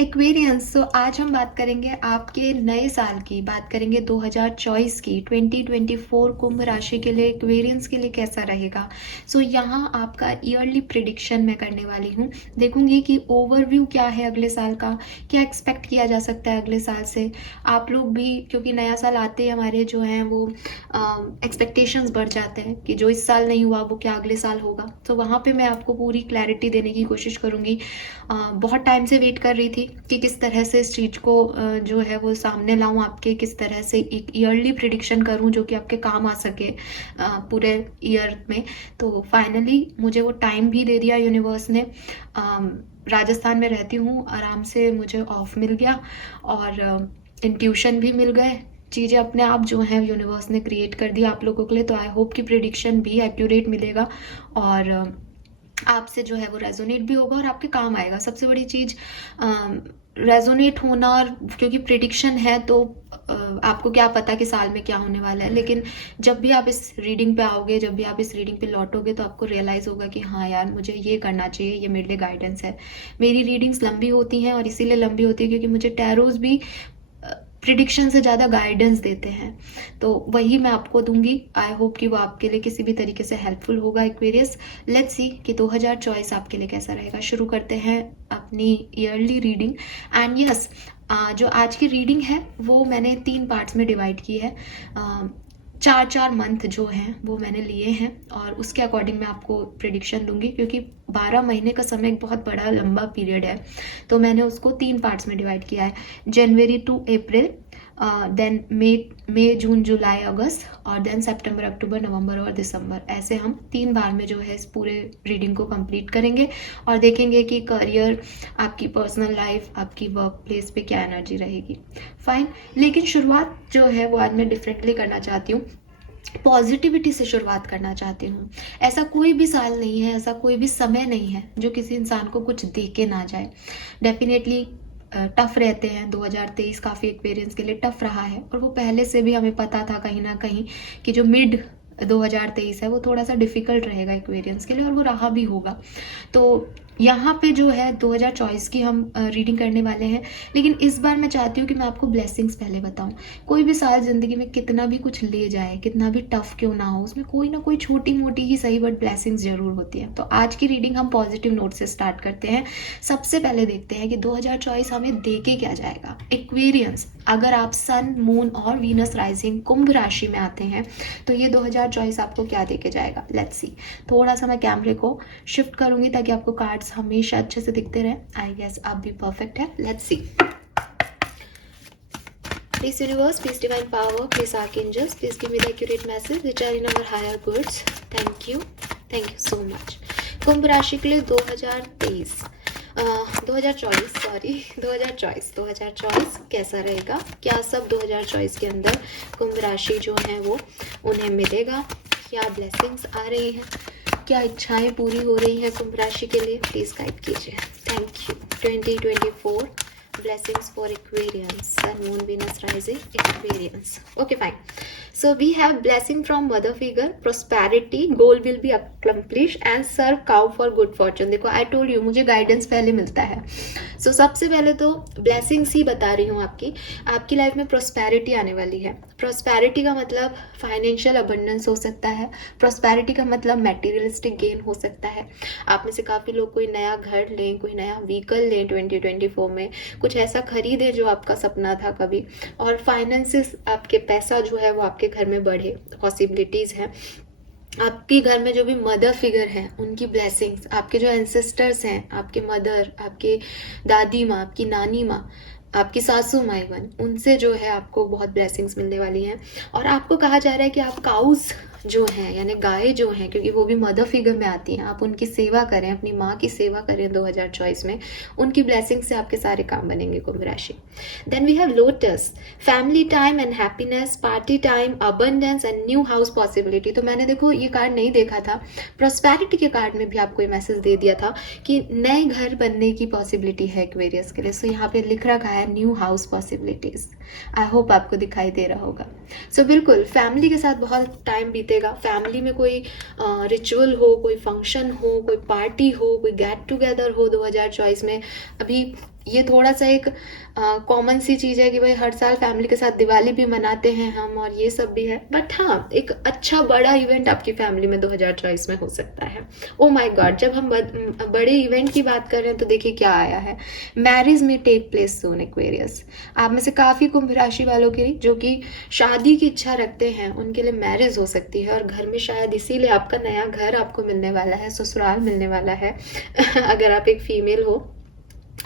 Aquarians, तो आज हम बात करेंगे आपके नए साल की, बात करेंगे 2024 की। 2024 कुंभ राशि के लिए, एक्वेरियंस के लिए कैसा रहेगा। यहाँ आपका ईयरली प्रिडिक्शन मैं करने वाली हूँ। देखूंगी कि ओवरव्यू क्या है अगले साल का, क्या एक्सपेक्ट किया जा सकता है अगले साल से। आप लोग भी, क्योंकि नया साल आते ही हमारे जो हैं वो एक्सपेक्टेशंस बढ़ जाते हैं कि जो इस साल नहीं हुआ वो क्या अगले साल होगा। तो वहाँ पे मैं आपको पूरी क्लैरिटी देने की कोशिश करूँगी। बहुत टाइम से वेट कर रही थी कि किस तरह से इस चीज़ को जो है वो सामने लाऊं आपके, किस तरह से एक ईयरली प्रिडिक्शन करूं जो कि आपके काम आ सके पूरे ईयर में। तो फाइनली मुझे वो टाइम भी दे दिया यूनिवर्स ने। राजस्थान में रहती हूँ, आराम से मुझे ऑफ मिल गया और इंट्यूशन भी मिल गए। चीज़ें अपने आप जो हैं यूनिवर्स ने क्रिएट कर दी आप लोगों के लिए। तो आई होप कि प्रिडिक्शन भी एक्यूरेट मिलेगा और आपसे जो है वो रेजोनेट भी होगा और आपके काम आएगा। सबसे बड़ी चीज़ रेजोनेट होना, और क्योंकि प्रिडिक्शन है तो आपको क्या पता कि साल में क्या होने वाला है, लेकिन जब भी आप इस रीडिंग पे आओगे, जब भी आप इस रीडिंग पे लौटोगे तो आपको रियलाइज़ होगा कि हाँ यार, मुझे ये करना चाहिए, ये मेरे लिए गाइडेंस है। मेरी रीडिंग्स लंबी होती हैं और इसीलिए लंबी होती है क्योंकि मुझे टैरोज भी प्रिडिक्शन से ज़्यादा गाइडेंस देते हैं। तो वही मैं आपको दूंगी। आई होप कि वो आपके लिए किसी भी तरीके से हेल्पफुल होगा एक्वेरियस। लेट्स सी कि 2024 आपके लिए कैसा रहेगा। शुरू करते हैं अपनी ईयरली रीडिंग। एंड यस, जो आज की रीडिंग है वो मैंने 3 पार्ट्स में डिवाइड की है। 4 मंथ जो हैं वो मैंने लिए हैं और उसके अकॉर्डिंग मैं आपको प्रिडिक्शन दूंगी, क्योंकि 12 महीने का समय एक बहुत बड़ा लंबा पीरियड है। तो मैंने उसको 3 पार्ट्स में डिवाइड किया है, जनवरी to April, then May June July अगस्त, और देन सितंबर अक्टूबर नवंबर और दिसंबर। ऐसे हम 3 बार में जो है इस पूरे रीडिंग को कंप्लीट करेंगे और देखेंगे कि करियर, आपकी पर्सनल लाइफ, आपकी वर्क प्लेस पे क्या एनर्जी रहेगी। फाइन, लेकिन शुरुआत जो है वो आज मैं डिफरेंटली करना चाहती हूँ। पॉजिटिविटी से शुरुआत करना चाहती हूँ। ऐसा कोई भी साल नहीं है, ऐसा कोई भी समय नहीं है जो किसी इंसान को कुछ दे के ना जाए। डेफिनेटली टफ रहते हैं। 2023 काफ़ी एक्सपीरियंस के लिए टफ रहा है और वो पहले से भी हमें पता था कहीं ना कहीं कि जो मिड 2023 है वो थोड़ा सा डिफिकल्ट रहेगा एक्वेरियंस के लिए, और वो रहा भी होगा। तो यहाँ पे जो है 2024 की हम रीडिंग करने वाले हैं। लेकिन इस बार मैं चाहती हूँ कि मैं आपको ब्लेसिंग्स पहले बताऊँ। कोई भी साल ज़िंदगी में कितना भी कुछ ले जाए, कितना भी टफ क्यों ना हो, उसमें कोई ना कोई छोटी मोटी ही सही बट ब्लेसिंग्स जरूर होती है। तो आज की रीडिंग हम पॉजिटिव नोट से स्टार्ट करते हैं। सबसे पहले देखते हैं कि 2024 हमें दे के क्या जाएगा। एक्वेरियंस, अगर आप सन, मून और वीनस राइजिंग कुंभ राशि में आते हैं तो ये 2024 आपको क्या दे के जाएगा। Let's see. थोड़ा सा मैं कैमरे को शिफ्ट करूंगी ताकि आपको कार्ड्स हमेशा अच्छे से दिखते रहे। आई गेस आप भी परफेक्ट है। Let's see. Please universe, please divine power, please archangels, please give me the accurate message which are in our higher goods. Thank you so much. कुंभ राशि के लिए 2024 कैसा रहेगा, क्या सब 2024 के अंदर कुंभ राशि जो है वो उन्हें मिलेगा, क्या ब्लेसिंग्स आ रही हैं, क्या इच्छाएं पूरी हो रही हैं कुंभ राशि के लिए। प्लीज गाइड कीजिए। Thank you. 2024 blessings for Aquarians, Sun, Moon, Venus rising, Aquarians. Okay, fine. So we have blessing from mother figure, prosperity, goal will be accomplished and serve cow for good fortune. देखो, I told you मुझे guidance पहले मिलता है। So सबसे पहले तो blessings ही बता रही हूँ आपकी लाइफ में प्रोस्पैरिटी आने वाली है। प्रोस्पैरिटी का मतलब फाइनेंशियल अबंडेंस हो सकता है। प्रोस्पैरिटी का मतलब मैटेरियलिस्टिक गेन हो सकता है। आप में से काफ़ी लोग कोई नया घर लें, कोई नया व्हीकल लें 2024 में, कुछ ऐसा खरीदे जो आपका सपना था कभी, और फाइनेंसिस, आपके पैसा जो है वो आपके घर में बढ़े, पॉसिबिलिटीज़ हैं। आपके घर में जो भी मदर फिगर हैं उनकी ब्लेसिंग्स, आपके जो एंसेस्टर्स हैं, आपके मदर, आपके दादी माँ, आपकी नानी माँ, आपकी सासू माँ, इवन उनसे जो है आपको बहुत ब्लेसिंग्स मिलने वाली हैं। और आपको कहा जा रहा है कि आप काउज जो हैं, यानी गाय जो हैं, क्योंकि वो भी मदर फिगर में आती हैं, आप उनकी सेवा करें, अपनी माँ की सेवा करें 2024 में। उनकी ब्लेसिंग से आपके सारे काम बनेंगे कुंभ राशि। Then we have lotus, family time and happiness, party time, abundance and new house possibility. तो मैंने देखो ये कार्ड नहीं देखा था, प्रोस्पेरिटी के कार्ड में भी आपको ये मैसेज दे दिया था कि नए घर बनने की पॉसिबिलिटी है एक्वेरियस के लिए। सो यहाँ पे लिख रखा है new house possibilities. I hope आपको दिखाई दे रहा होगा। सो बिल्कुल फैमिली के साथ बहुत टाइम बीतेगा। फैमिली में कोई रिचुअल हो, कोई फंक्शन हो, कोई पार्टी हो, कोई गेट टुगेदर हो 2024 में। अभी ये थोड़ा सा एक कॉमन सी चीज़ है कि भाई हर साल फैमिली के साथ दिवाली भी मनाते हैं हम, और ये सब भी है, बट हाँ एक अच्छा बड़ा इवेंट आपकी फैमिली में 2024 में हो सकता है। ओ माय गॉड, जब हम बड़े इवेंट की बात कर रहे हैं तो देखिए क्या आया है, मैरिज में टेक प्लेस सून एक्वेरियस। आप में से काफ़ी कुंभ राशि वालों के लिए जो कि शादी की इच्छा रखते हैं उनके लिए मैरिज हो सकती है, और घर में शायद इसीलिए आपका नया घर आपको मिलने वाला है, ससुराल मिलने वाला है अगर आप एक फीमेल हो।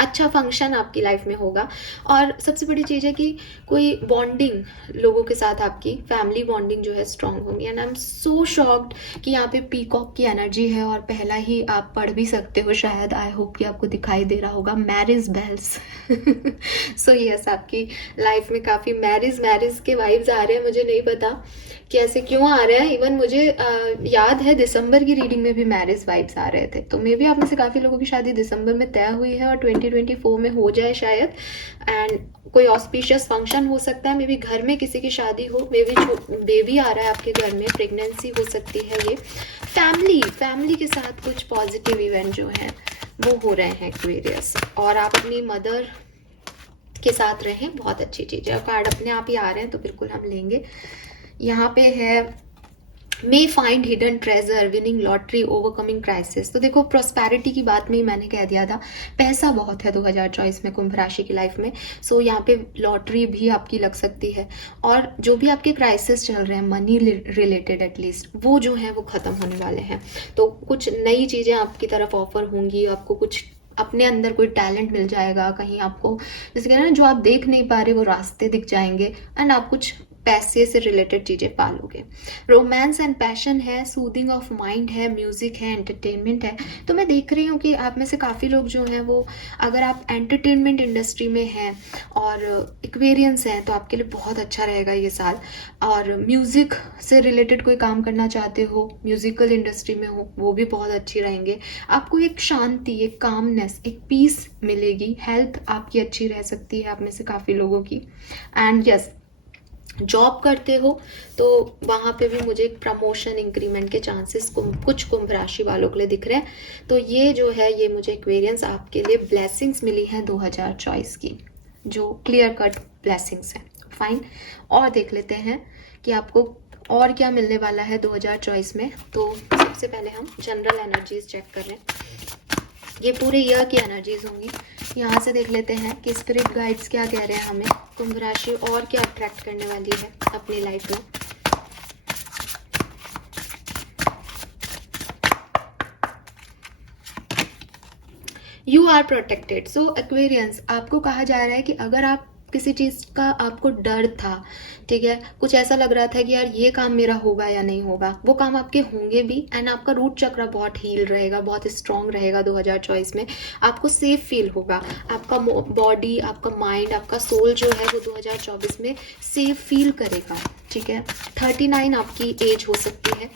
अच्छा फंक्शन आपकी लाइफ में होगा, और सबसे बड़ी चीज़ है कि कोई बॉन्डिंग लोगों के साथ, आपकी फैमिली बॉन्डिंग जो है स्ट्रांग होंगी। And I am so shocked कि यहाँ पे पीकॉक की एनर्जी है, और पहला ही आप पढ़ भी सकते हो शायद, आई होप कि आपको दिखाई दे रहा होगा, मैरिज बेल्स। सो यस, आपकी लाइफ में काफ़ी मैरिज के वाइब्स आ रहे हैं। मुझे नहीं पता कि ऐसे क्यों आ रहा है, इवन मुझे याद है दिसंबर की रीडिंग में भी मैरिज वाइब्स आ रहे थे, तो मे बी आप में से काफ़ी लोगों की शादी दिसंबर में तय हुई है और 2024 में हो जाए शायद। एंड कोई ऑस्पिशियस फंक्शन हो सकता है, मे बी घर में किसी की शादी हो, मे बी बेबी आ रहा है आपके घर में, प्रेगनेंसी हो सकती है, ये फैमिली के साथ कुछ पॉजिटिव इवेंट जो है वो हो रहे हैं एक्वेरियस। और आप अपनी मदर के साथ रहें, बहुत अच्छी चीज़ है। कार्ड अपने आप ही आ रहे हैं तो बिल्कुल हम लेंगे। यहाँ पे है may find hidden treasure, winning lottery, overcoming crisis. तो देखो प्रॉस्पेरिटी की बात में ही मैंने कह दिया था, पैसा बहुत है 2024 में कुंभ राशि की लाइफ में। सो यहाँ पे लॉटरी भी आपकी लग सकती है, और जो भी आपके क्राइसिस चल रहे हैं मनी रिलेटेड एटलीस्ट, वो जो है वो ख़त्म होने वाले हैं। तो कुछ नई चीज़ें आपकी तरफ ऑफर होंगी, आपको कुछ अपने अंदर कोई टैलेंट मिल जाएगा, कहीं आपको जैसे कहना जो आप देख नहीं पा रहे वो रास्ते दिख जाएंगे, एंड आप कुछ पैसे से रिलेटेड चीज़ें पालोगे। रोमांस एंड पैशन है, सूदिंग ऑफ माइंड है, म्यूजिक है, एंटरटेनमेंट है। तो मैं देख रही हूँ कि आप में से काफ़ी लोग जो हैं वो, अगर आप एंटरटेनमेंट इंडस्ट्री में हैं और एक्वेरियंस हैं तो आपके लिए बहुत अच्छा रहेगा ये साल। और म्यूज़िक से रिलेटेड कोई काम करना चाहते हो, म्यूज़िकल इंडस्ट्री में हो, वो भी बहुत अच्छी रहेंगे। आपको एक शांति, एक कामनेस, एक पीस मिलेगी। हेल्थ आपकी अच्छी रह सकती है आप में से काफ़ी लोगों की। एंड यस, जॉब करते हो तो वहाँ पे भी मुझे प्रमोशन, इंक्रीमेंट के चांसेस कुछ कुंभ राशि वालों के लिए दिख रहे हैं। तो ये जो है ये मुझे एक्वेरियंस आपके लिए ब्लेसिंग्स मिली हैं 2024 की, जो क्लियर कट ब्लेसिंग्स हैं। फाइन, और देख लेते हैं कि आपको और क्या मिलने वाला है 2024 में। तो सबसे पहले हम जनरल एनर्जीज चेक कर रहे हैं, ये पूरे ईयर की एनर्जीज होंगी। यहाँ से देख लेते हैं कि स्पिरिट गाइड्स क्या कह रहे हैं हमें, कुंभ राशि और क्या अट्रैक्ट करने वाली है अपनी लाइफ में। You are protected. So Aquarians, आपको कहा जा रहा है कि अगर आप किसी चीज़ का आपको डर था, ठीक है, कुछ ऐसा लग रहा था कि यार ये काम मेरा होगा या नहीं होगा, वो काम आपके होंगे भी। एंड आपका रूट चक्र बहुत हील रहेगा, बहुत स्ट्रांग रहेगा 2024 में। आपको सेफ फील होगा, आपका बॉडी, आपका माइंड, आपका सोल जो है वो 2024 में सेफ फील करेगा, ठीक है। 39 आपकी एज हो सकती है।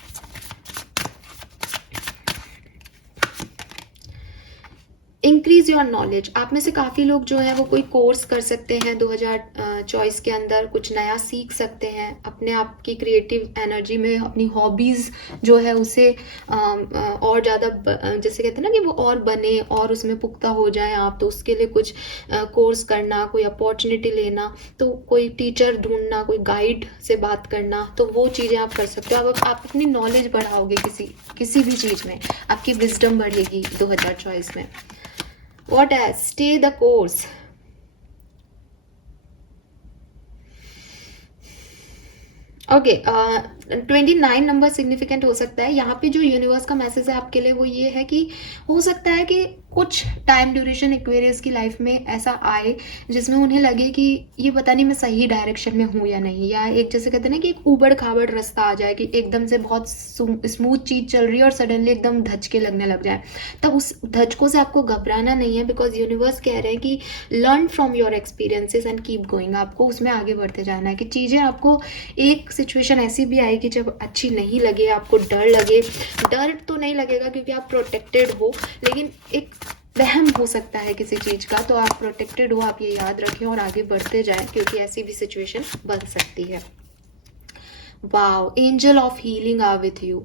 इंक्रीज योर नॉलेज, आप में से काफ़ी लोग जो है वो कोई कोर्स कर सकते हैं 2024 के अंदर, कुछ नया सीख सकते हैं, अपने आप की क्रिएटिव एनर्जी में अपनी हॉबीज़ जो है उसे और ज़्यादा जैसे कहते हैं ना कि वो और बने और उसमें पुख्ता हो जाए आप, तो उसके लिए कुछ कोर्स करना, कोई अपॉर्चुनिटी लेना, तो कोई टीचर ढूंढना, कोई गाइड से बात करना, तो वो चीज़ें आप कर सकते हो। आप अपनी नॉलेज बढ़ाओगे किसी भी चीज़ में, आपकी विजडम बढ़ेगी 2024 में। What else? Stay the course. Okay, 29 number significant हो सकता है। यहाँ पे जो यूनिवर्स का मैसेज है आपके लिए वो ये है कि हो सकता है कि कुछ टाइम ड्यूरेशन एक्वेरियस की लाइफ में ऐसा आए जिसमें उन्हें लगे कि ये पता नहीं मैं सही डायरेक्शन में हूँ या नहीं, या एक जैसे कहते हैं ना कि एक उबड़ खाबड़ रास्ता आ जाए कि एकदम से बहुत स्मूथ चीज़ चल रही है और सडनली एकदम धचके लगने लग जाए। तब उस धचकों से आपको घबराना नहीं है, बिकॉज यूनिवर्स कह रहे हैं कि learn from your experiences and keep going. आपको उसमें आगे बढ़ते जाना है कि चीज़ें आपको, एक सिचुएशन ऐसी भी आएगी जब अच्छी नहीं लगे, आपको डर लगे। डर तो नहीं लगेगा क्योंकि आप प्रोटेक्टेड हो, लेकिन एक वहम हो सकता है किसी चीज़ का, तो आप प्रोटेक्टेड हो, आप ये याद रखें और आगे बढ़ते जाएं क्योंकि ऐसी भी सिचुएशन बन सकती है। Wow, angel of healing are with you.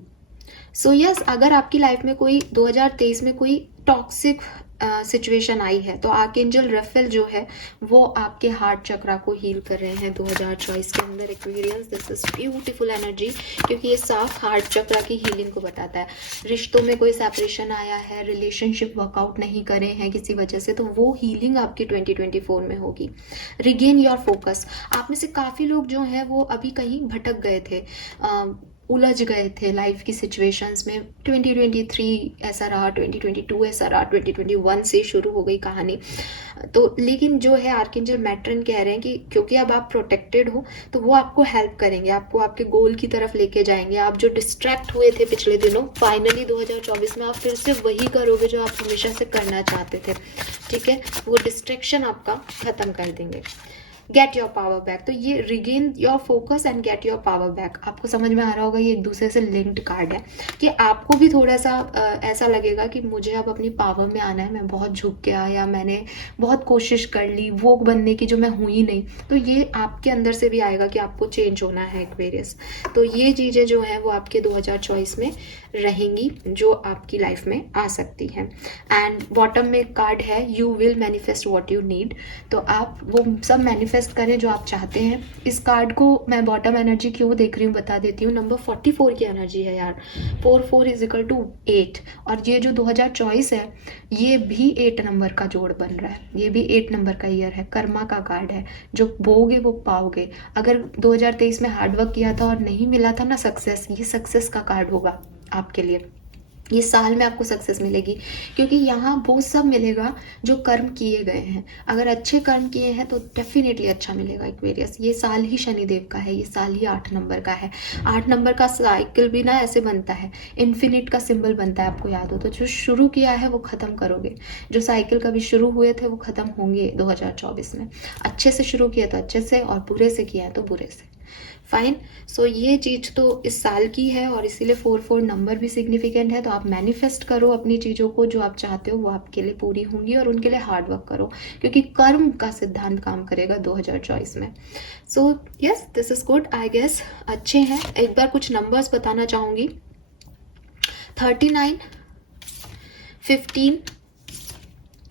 So yes, अगर आपकी लाइफ में कोई 2023 में कोई टॉक्सिक सिचुएशन आई है, तो आर्कएंजल रफेल जो है वो आपके हार्ट चक्रा को हील कर रहे हैं 2024 के अंदर Aquarians. This is beautiful energy, क्योंकि ये साफ हार्ट चक्रा की हीलिंग को बताता है। रिश्तों में कोई सेपरेशन आया है, रिलेशनशिप वर्कआउट नहीं करे हैं किसी वजह से, तो वो हीलिंग आपकी 2024 में होगी। रिगेन योर फोकस, आप में से काफ़ी लोग जो हैं वो अभी कहीं भटक गए थे, उलझ गए थे लाइफ की सिचुएशंस में। 2023 ऐसा रहा, 2022 ऐसा रहा, 2021 से शुरू हो गई कहानी। तो लेकिन जो है आर्कएंजल मैट्रन कह रहे हैं कि क्योंकि अब आप प्रोटेक्टेड हो, तो वो आपको हेल्प करेंगे, आपको आपके गोल की तरफ लेके जाएंगे। आप जो डिस्ट्रैक्ट हुए थे पिछले दिनों, फाइनली 2024 में आप फिर से वही करोगे जो आप हमेशा से करना चाहते थे। ठीक है, वो डिस्ट्रैक्शन आपका खत्म कर देंगे। गेट योर पावर बैक, तो ये regain your focus and get your power back, आपको समझ में आ रहा होगा ये एक दूसरे से लिंक्ड कार्ड है कि आपको भी थोड़ा सा ऐसा लगेगा कि मुझे अब अपनी पावर में आना है, मैं बहुत झुक गया या मैंने बहुत कोशिश कर ली वो बनने की जो मैं हुई नहीं, तो ये आपके अंदर से भी आएगा कि आपको चेंज होना है एक्वेरियस। तो ये चीज़ें जो हैं वो आपके 2024 में रहेंगी, जो आपकी लाइफ में आ सकती हैं। एंड बॉटम में कार्ड है you will manifest what you need, तो आप वो सब मैनिफेस्ट करें जो आप चाहते हैं। इस कार्ड को मैं बॉटम एनर्जी क्यों देख रही हूँ बता देती हूँ। नंबर 44 की एनर्जी है यार, 4 इज इक्वल टू 8, और ये जो 2024 है ये भी 8 नंबर का जोड़ बन रहा है, ये भी 8 नंबर का ईयर है, कर्मा का कार्ड है। जो बोगे वो पाओगे। अगर 2023 में हार्डवर्क किया था और नहीं मिला था ना सक्सेस, ये सक्सेस का कार्ड होगा आपके लिए। ये साल में आपको सक्सेस मिलेगी, क्योंकि यहाँ वो सब मिलेगा जो कर्म किए गए हैं। अगर अच्छे कर्म किए हैं तो डेफिनेटली अच्छा मिलेगा एक्वेरियस। ये साल ही शनिदेव का है, ये साल ही 8 नंबर का है। 8 नंबर का साइकिल भी ना ऐसे बनता है, इन्फिनिट का सिंबल बनता है, आपको याद हो तो। जो शुरू किया है वो ख़त्म करोगे, जो साइकिल कभी शुरू हुए थे वो ख़त्म होंगे 2024 में। अच्छे से शुरू किया तो अच्छे से, और बुरे से किया है तो बुरे से। फाइन। सो ये चीज़ तो इस साल की है, और इसीलिए 4 नंबर भी सिग्निफिकेंट है। तो आप मैनिफेस्ट करो अपनी चीज़ों को, जो आप चाहते हो वो आपके लिए पूरी होंगी, और उनके लिए हार्ड वर्क करो, क्योंकि कर्म का सिद्धांत काम करेगा 2024 में। So yes, this is good I guess, अच्छे हैं। एक बार कुछ नंबर्स बताना चाहूँगी। 39, 15,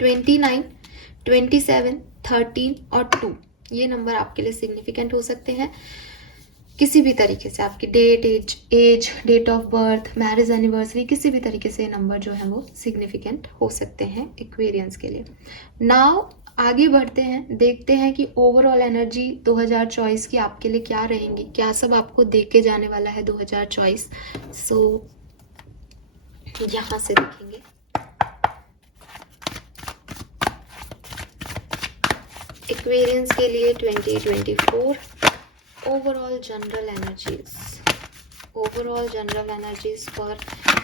29, 27, 13 और 2, ये नंबर आपके लिए सिग्निफिकेंट हो सकते हैं किसी भी तरीके से। आपकी date, age, date of birth, marriage anniversary, किसी भी तरीके से नंबर जो है वो सिग्निफिकेंट हो सकते हैं एक्वेरियंस के लिए। नाउ आगे बढ़ते हैं, देखते हैं कि ओवरऑल एनर्जी 2024 की आपके लिए क्या रहेंगी, क्या सब आपको दे के जाने वाला है 2024। सो यहाँ से देखेंगे। एक्वेरियंस के लिए 2024 overall general energies for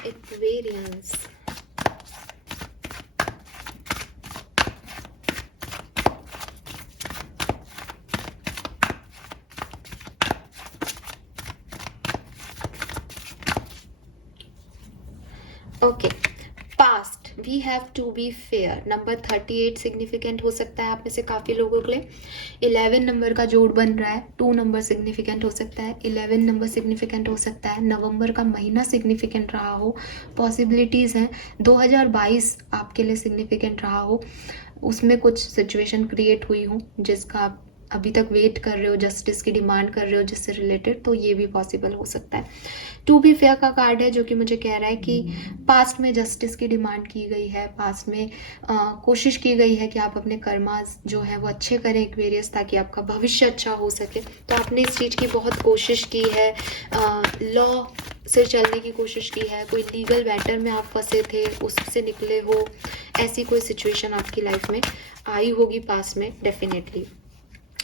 Aquarians। Okay, past we have to be fair, number 38 significant हो सकता है आप में से काफ़ी लोगों के लिए। 11 नंबर का जोड़ बन रहा है, 2 नंबर सिग्निफिकेंट हो सकता है, 11 नंबर सिग्निफिकेंट हो सकता है, नवंबर का महीना सिग्निफिकेंट रहा हो, पॉसिबिलिटीज़ हैं। 2022 आपके लिए सिग्निफिकेंट रहा हो, उसमें कुछ सिचुएशन क्रिएट हुई हो जिसका आप अभी तक वेट कर रहे हो, जस्टिस की डिमांड कर रहे हो जिससे रिलेटेड, तो ये भी पॉसिबल हो सकता है। टू बी फेयर का कार्ड है, जो कि मुझे कह रहा है कि पास्ट में जस्टिस की डिमांड की गई है, पास्ट में कोशिश की गई है कि आप अपने कर्मास जो है वो अच्छे करें एक्वेरियस, ताकि आपका भविष्य अच्छा हो सके। तो आपने इस चीज़ की बहुत कोशिश की है, लॉ से चलने की कोशिश की है, कोई लीगल मैटर में आप फंसे थे उससे निकले हो, ऐसी कोई सिचुएशन आपकी लाइफ में आई होगी पास्ट में definitely.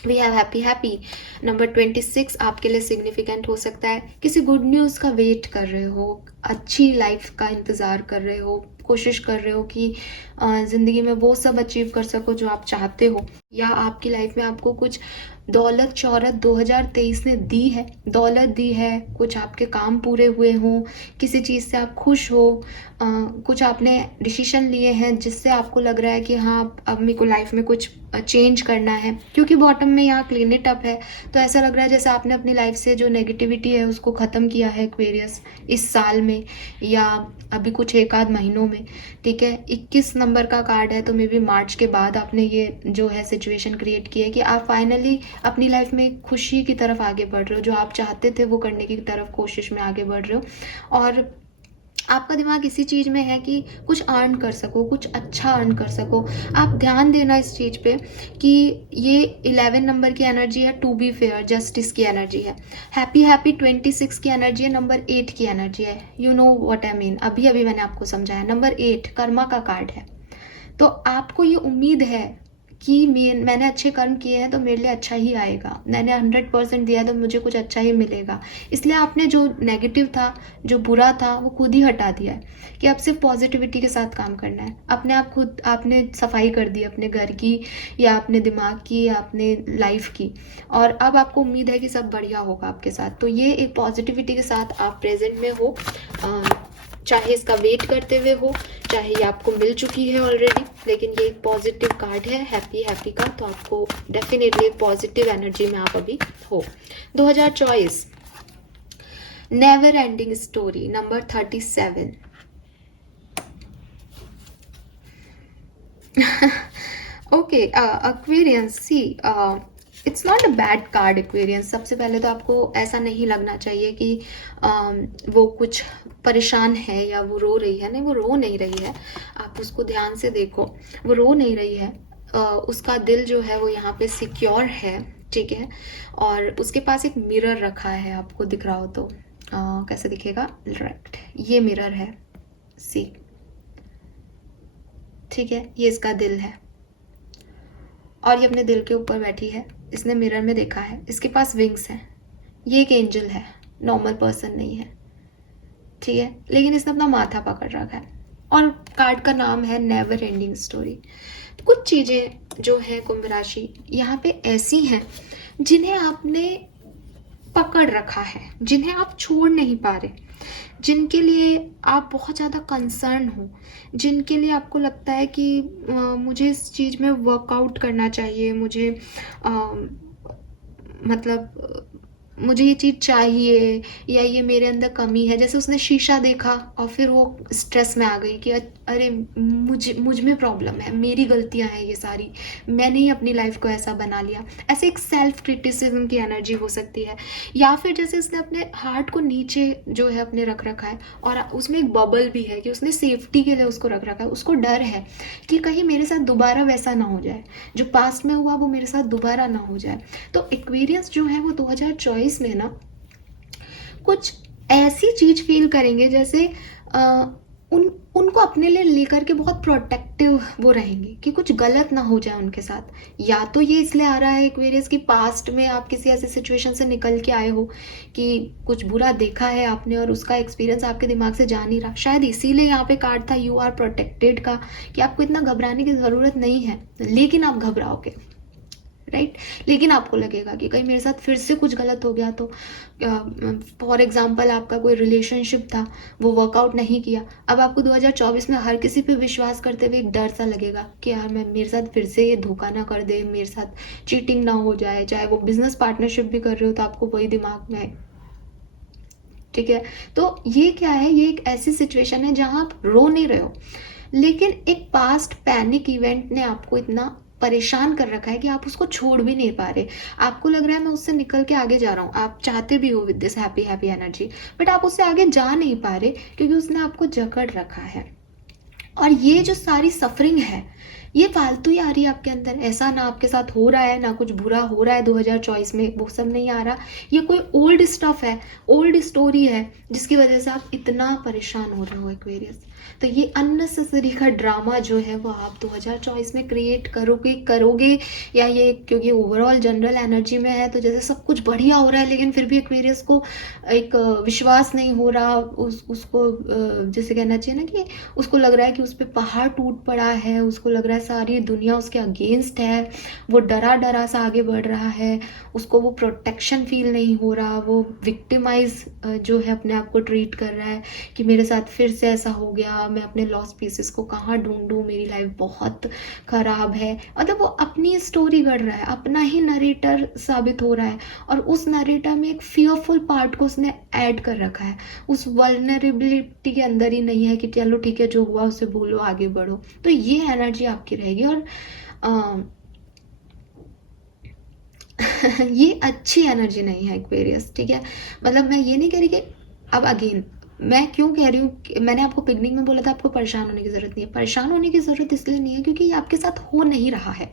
We have happy number 26 आपके लिए सिग्निफिकेंट हो सकता है। किसी गुड न्यूज़ का वेट कर रहे हो, अच्छी लाइफ का इंतज़ार कर रहे हो, कोशिश कर रहे हो कि ज़िंदगी में वो सब अचीव कर सको जो आप चाहते हो, या आपकी लाइफ में आपको कुछ दौलत शौहरत 2023 ने दी है, दौलत दी है, कुछ आपके काम पूरे हुए हों, किसी चीज़ से आप खुश हो, कुछ आपने डिसीजन लिए हैं जिससे आपको लग रहा है कि हाँ अब मेरे को लाइफ में कुछ चेंज करना है, क्योंकि बॉटम में यहाँ क्लीन इट अप है। तो ऐसा लग रहा है जैसे आपने अपनी लाइफ से जो नेगेटिविटी है उसको ख़त्म किया है एक्वेरियस, इस साल में या अभी कुछ एक आध महीनों में। ठीक है, 21 नंबर का कार्ड है, तो मे बी मार्च के बाद आपने ये जो है सिचुएशन क्रिएट की है कि आप फाइनली अपनी लाइफ में खुशी की तरफ आगे बढ़ रहे हो, जो आप चाहते थे वो करने की तरफ कोशिश में आगे बढ़ रहे हो। और आपका दिमाग इसी चीज़ में है कि कुछ अर्न कर सको, कुछ अच्छा अर्न कर सको। आप ध्यान देना इस चीज़ पे कि ये 11 नंबर की एनर्जी है, टू बी फेयर, जस्टिस की एनर्जी है। हैप्पी हैप्पी 26 की एनर्जी है, नंबर 8 की एनर्जी है। You know what I mean, अभी अभी मैंने आपको समझाया। नंबर 8 कर्मा का कार्ड है। तो आपको ये उम्मीद है कि मैंने अच्छे कर्म किए हैं तो मेरे लिए अच्छा ही आएगा, मैंने 100% दिया तो मुझे कुछ अच्छा ही मिलेगा। इसलिए आपने जो नेगेटिव था, जो बुरा था, वो खुद ही हटा दिया है कि अब सिर्फ पॉजिटिविटी के साथ काम करना है। अपने आप खुद आपने सफाई कर दी अपने घर की या अपने दिमाग की या अपने लाइफ की, और अब आपको उम्मीद है कि सब बढ़िया होगा आपके साथ। तो ये एक पॉजिटिविटी के साथ आप प्रेजेंट में हो, चाहे इसका वेट करते हुए हो, चाहे ये आपको मिल चुकी है ऑलरेडी, लेकिन ये एक पॉजिटिव कार्ड है हैप्पी हैप्पी का, तो आपको डेफिनेटली एक पॉजिटिव एनर्जी में आप अभी हो। 2024 never ending story, number 37। Okay Aquarians, see it's not a bad card Aquarians. सबसे पहले तो आपको ऐसा नहीं लगना चाहिए कि वो कुछ परेशान है या वो रो रही है। नहीं, वो रो नहीं रही है, आप उसको ध्यान से देखो, वो रो नहीं रही है। उसका दिल जो है वो यहाँ पे सिक्योर है, ठीक है। और उसके पास एक मिरर रखा है, आपको दिख रहा हो तो कैसे दिखेगा, राइट, ये मिरर है, सी, ठीक है, ये इसका दिल है और ये अपने दिल के ऊपर बैठी है। इसने मिरर में देखा है, इसके पास विंग्स हैं, ये एक एंजल है, नॉर्मल पर्सन नहीं है, ठीक है, लेकिन इसने अपना माथा पकड़ रखा है और कार्ड का नाम है नेवर एंडिंग स्टोरी। कुछ चीज़ें जो है कुंभ राशि यहाँ पे ऐसी हैं जिन्हें आपने पकड़ रखा है, जिन्हें आप छोड़ नहीं पा रहे, जिनके लिए आप बहुत ज़्यादा कंसर्न हो, जिनके लिए आपको लगता है कि मुझे इस चीज़ में वर्कआउट करना चाहिए, मुझे मतलब मुझे ये चीज़ चाहिए या ये मेरे अंदर कमी है। जैसे उसने शीशा देखा और फिर वो स्ट्रेस में आ गई कि अरे मुझ में प्रॉब्लम है, मेरी गलतियां हैं ये सारी, मैंने ही अपनी लाइफ को ऐसा बना लिया। ऐसे एक सेल्फ क्रिटिसिज्म की एनर्जी हो सकती है। या फिर जैसे उसने अपने हार्ट को नीचे जो है अपने रख रखा है और उसमें एक बबल भी है कि उसने सेफ्टी के लिए उसको रख रखा है। उसको डर है कि कहीं मेरे साथ दोबारा वैसा ना हो जाए, जो पास्ट में हुआ वो मेरे साथ दोबारा ना हो जाए। तो एक्वेरियस जो है वो 2024 में ना कुछ ऐसी चीज फील करेंगे जैसे उनको अपने लिए लेकर के बहुत प्रोटेक्टिव वो रहेंगे कि कुछ गलत ना हो जाए उनके साथ। या तो ये इसलिए आ रहा है एक्वेरियस की पास्ट में आप किसी ऐसे सिचुएशन से निकल के आए हो कि कुछ बुरा देखा है आपने और उसका एक्सपीरियंस आपके दिमाग से जा नहीं रहा, शायद इसीलिए यहाँ पे कार्ड था यू आर प्रोटेक्टेड का, कि आपको इतना घबराने की ज़रूरत नहीं है, लेकिन आप घबराओगे, राइट। लेकिन आपको लगेगा कि कहीं मेरे साथ फिर से कुछ गलत हो गया तो। फॉर एग्जाम्पल आपका कोई रिलेशनशिप था, वो वर्कआउट नहीं किया, अब आपको 2024 में हर किसी पे विश्वास करते हुए एक डर सा लगेगा कि यार मैं मेरे साथ फिर से ये धोखा ना कर दे, मेरे साथ चीटिंग ना हो जाए। चाहे वो बिजनेस पार्टनरशिप भी कर रहे हो तो आपको वही दिमाग में है, ठीक है। तो ये क्या है, ये एक ऐसी सिचुएशन है जहां आप रो नहीं रहे हो, लेकिन एक पास्ट पैनिक इवेंट ने आपको इतना परेशान कर रखा है कि आप उसको छोड़ भी नहीं पा रहे। आपको लग रहा है मैं उससे निकल के आगे जा रहा हूँ, आप चाहते भी हो with this happy happy energy, but आप उससे आगे जा नहीं पा रहे क्योंकि उसने आपको जकड़ रखा है। और ये जो सारी सफरिंग है ये फालतू ही आ रही है आपके अंदर। ऐसा ना आपके साथ हो रहा है, ना कुछ बुरा हो रहा है 2024 में, वो सब नहीं आ रहा। ये कोई ओल्ड स्टफ है, ओल्ड स्टोरी है जिसकी वजह से आप इतना परेशान हो रहे हो एक्वेरियस। तो ये अननेसेसरी का ड्रामा जो है वो आप 2024 में क्रिएट करोगे या ये, क्योंकि ओवरऑल जनरल एनर्जी में है तो जैसे सब कुछ बढ़िया हो रहा है लेकिन फिर भी एक्वेरियस को एक विश्वास नहीं हो रहा, उसको जैसे कहना चाहिए ना कि उसको लग रहा है कि उस पर पहाड़ टूट पड़ा है, उसको लग रहा है सारी दुनिया उसके अगेंस्ट है, वो डरा डरा सा आगे बढ़ रहा है, उसको वो प्रोटेक्शन फील नहीं हो रहा, वो विक्टिमाइज जो है अपने आप को ट्रीट कर रहा है कि मेरे साथ फिर से ऐसा हो गया, मैं अपने लॉस्ट पीसेस को कहाँ ढूंढूं, मेरी लाइफ बहुत खराब है। मतलब वो अपनी स्टोरी गढ़ रहा है, अपना ही नरेटर साबित हो रहा है और उस नरेटर में एक फियरफुल पार्ट को उसने ऐड कर रखा है, उस वल्नरेबिलिटी के अंदर ही नहीं है कि चलो ठीक है जो हुआ उसे भूलो आगे बढ़ो। तो ये एनर्जी आपकी रहेगी और ये अच्छी एनर्जी नहीं है एक्वेरियस, ठीक है। मतलब मैं ये नहीं कह रही कि अब अगेन मैं क्यों कह रही हूँ, मैंने आपको बिगनिंग में बोला था आपको परेशान होने की ज़रूरत नहीं है। परेशान होने की ज़रूरत इसलिए नहीं है क्योंकि ये आपके साथ हो नहीं रहा है।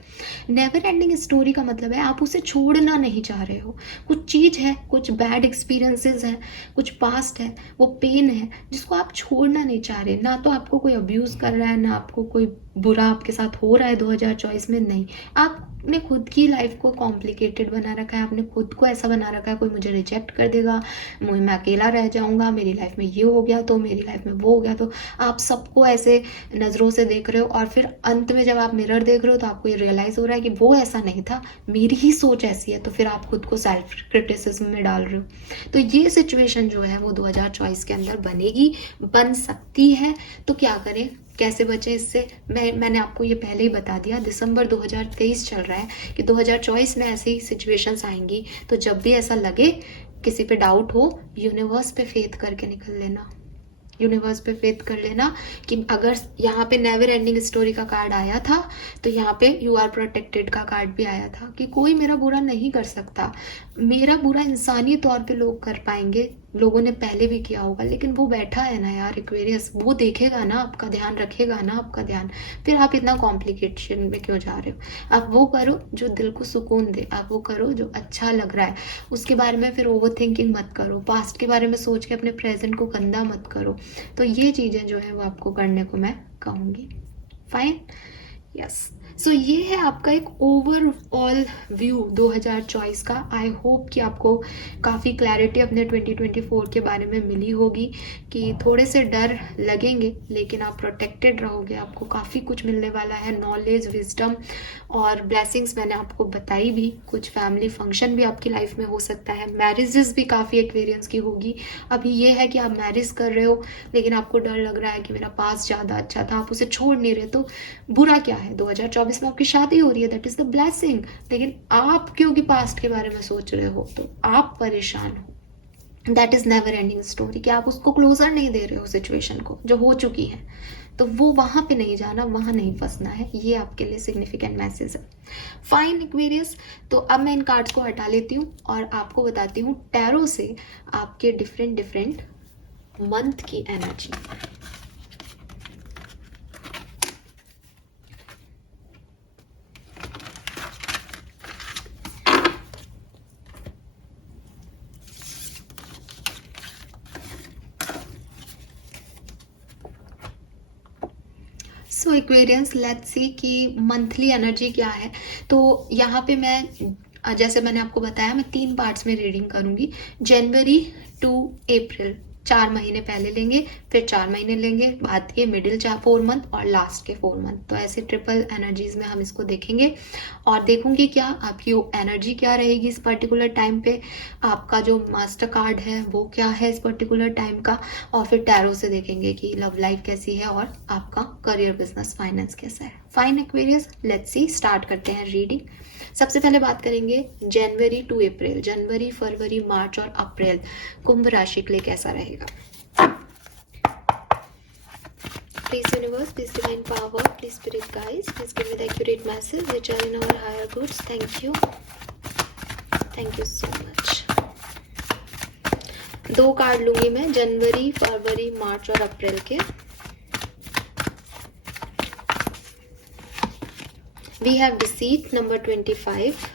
नेवर एंडिंग स्टोरी का मतलब है आप उसे छोड़ना नहीं चाह रहे हो। कुछ चीज़ है, कुछ बैड एक्सपीरियंसेस हैं, कुछ पास्ट है, वो पेन है जिसको आप छोड़ना नहीं चाह रहे। ना तो आपको कोई अब्यूज़ कर रहा है, ना आपको कोई बुरा आपके साथ हो रहा है 2024 में, नहीं। आपने खुद की लाइफ को कॉम्प्लिकेटेड बना रखा है, आपने खुद को ऐसा बना रखा है कोई मुझे रिजेक्ट कर देगा, मैं अकेला रह जाऊंगा, मेरी लाइफ में ये हो गया तो, मेरी लाइफ में वो हो गया तो। आप सबको ऐसे नज़रों से देख रहे हो और फिर अंत में जब आप मिरर देख रहे हो तो आपको ये रियलाइज़ हो रहा है कि वो ऐसा नहीं था, मेरी ही सोच ऐसी है, तो फिर आप खुद को सेल्फ क्रिटिसिज्म में डाल रहे हो। तो ये सिचुएशन जो है वो 2024 के अंदर बनेगी, बन सकती है। तो क्या करें, कैसे बचे इससे, मैंने आपको ये पहले ही बता दिया। दिसंबर 2023 चल रहा है कि 2024 में ऐसी सिचुएशंस आएंगी, तो जब भी ऐसा लगे, किसी पे डाउट हो, यूनिवर्स पे फेथ करके निकल लेना, यूनिवर्स पे फेथ कर लेना कि अगर यहाँ पे नेवर एंडिंग स्टोरी का कार्ड आया था तो यहाँ पे यू आर प्रोटेक्टेड का कार्ड भी आया था कि कोई मेरा बुरा नहीं कर सकता। मेरा बुरा इंसानी तौर पे लोग कर पाएंगे, लोगों ने पहले भी किया होगा, लेकिन वो बैठा है ना यार एक्वेरियस, वो देखेगा ना आपका ध्यान, रखेगा ना आपका ध्यान। फिर आप इतना कॉम्प्लिकेशन में क्यों जा रहे हो। आप वो करो जो दिल को सुकून दे, आप वो करो जो अच्छा लग रहा है। उसके बारे में फिर ओवर थिंकिंग मत करो, पास्ट के बारे में सोच के अपने प्रेजेंट को गंदा मत करो। तो ये चीज़ें जो है वो आपको करने को मैं कहूँगी। Fine, yes. सो ये है आपका एक ओवरऑल व्यू 2024 का। आई होप कि आपको काफ़ी क्लैरिटी अपने 2024 के बारे में मिली होगी कि थोड़े से डर लगेंगे लेकिन आप प्रोटेक्टेड रहोगे, आपको काफ़ी कुछ मिलने वाला है, नॉलेज, विजडम और ब्लेसिंग्स मैंने आपको बताई भी। कुछ फैमिली फंक्शन भी आपकी लाइफ में हो सकता है, मैरिजेस भी काफ़ी एक्सपीरियंस की होगी। अभी ये है कि आप मैरिज कर रहे हो लेकिन आपको डर लग रहा है कि मेरा पास ज़्यादा अच्छा था, आप उसे छोड़ नहीं रहे, तो बुरा क्या है, 2024 में आपकी शादी हो रही है, दैट इज द ब्लेसिंग। लेकिन आप क्योंकि पास्ट के बारे में सोच रहे हो तो आप परेशान हो, that is never ending story, कि आप उसको क्लोजर नहीं दे रहे हो सिचुएशन को जो हो चुकी है। तो वो वहां पे नहीं जाना, वहां नहीं फंसना है, ये आपके लिए सिग्निफिकेंट मैसेज है। फाइन एक्वेरियस, तो अब मैं इन कार्ड्स को हटा लेती हूँ और आपको बताती हूँ टैरो से आपके डिफरेंट मंथ की energy. So Aquarians, let's see कि मंथली एनर्जी क्या है। तो यहाँ पे मैं जैसे मैंने आपको बताया मैं 3 पार्ट्स में रीडिंग करूँगी। जनवरी टू अप्रैल 4 महीने पहले लेंगे, फिर 4 महीने लेंगे बाद के मिडिल 4 मंथ और लास्ट के 4 मंथ। तो ऐसे ट्रिपल एनर्जीज में हम इसको देखेंगे और देखूंगी क्या आपकी एनर्जी क्या रहेगी इस पर्टिकुलर टाइम पे, आपका जो मास्टर कार्ड है वो क्या है इस पर्टिकुलर टाइम का, और फिर टैरो से देखेंगे कि लव लाइफ कैसी है और आपका करियर, बिजनेस, फाइनेंस कैसा है। Fine Aquarius, let's see, start करते हैं रीडिंग। सबसे पहले बात करेंगे जनवरी टू अप्रैल, जनवरी, फरवरी, मार्च और अप्रैल कुंभ राशि के लिए कैसा रहेगा। Please universe, please divine power, please spirit guides, please give me the accurate message which are in our higher goods. Thank you, thank you so much. 2 card लूंगी मैं जनवरी, फरवरी, मार्च और अप्रैल के। We have deceit number 25.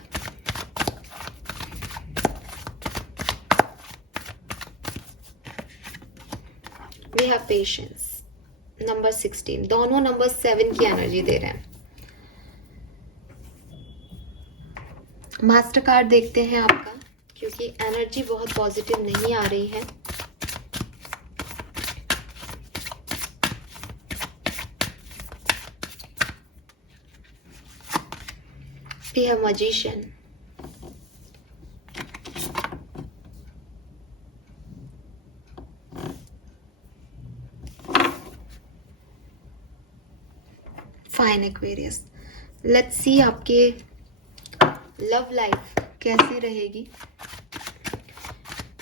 We have patience. Number 16, दोनों number 7 की energy दे रहे हैं। Master card देखते हैं आपका, क्योंकि एनर्जी बहुत पॉजिटिव नहीं आ रही है। We have Magician. Fine Aquarius, let's see आपके लव लाइफ कैसी रहेगी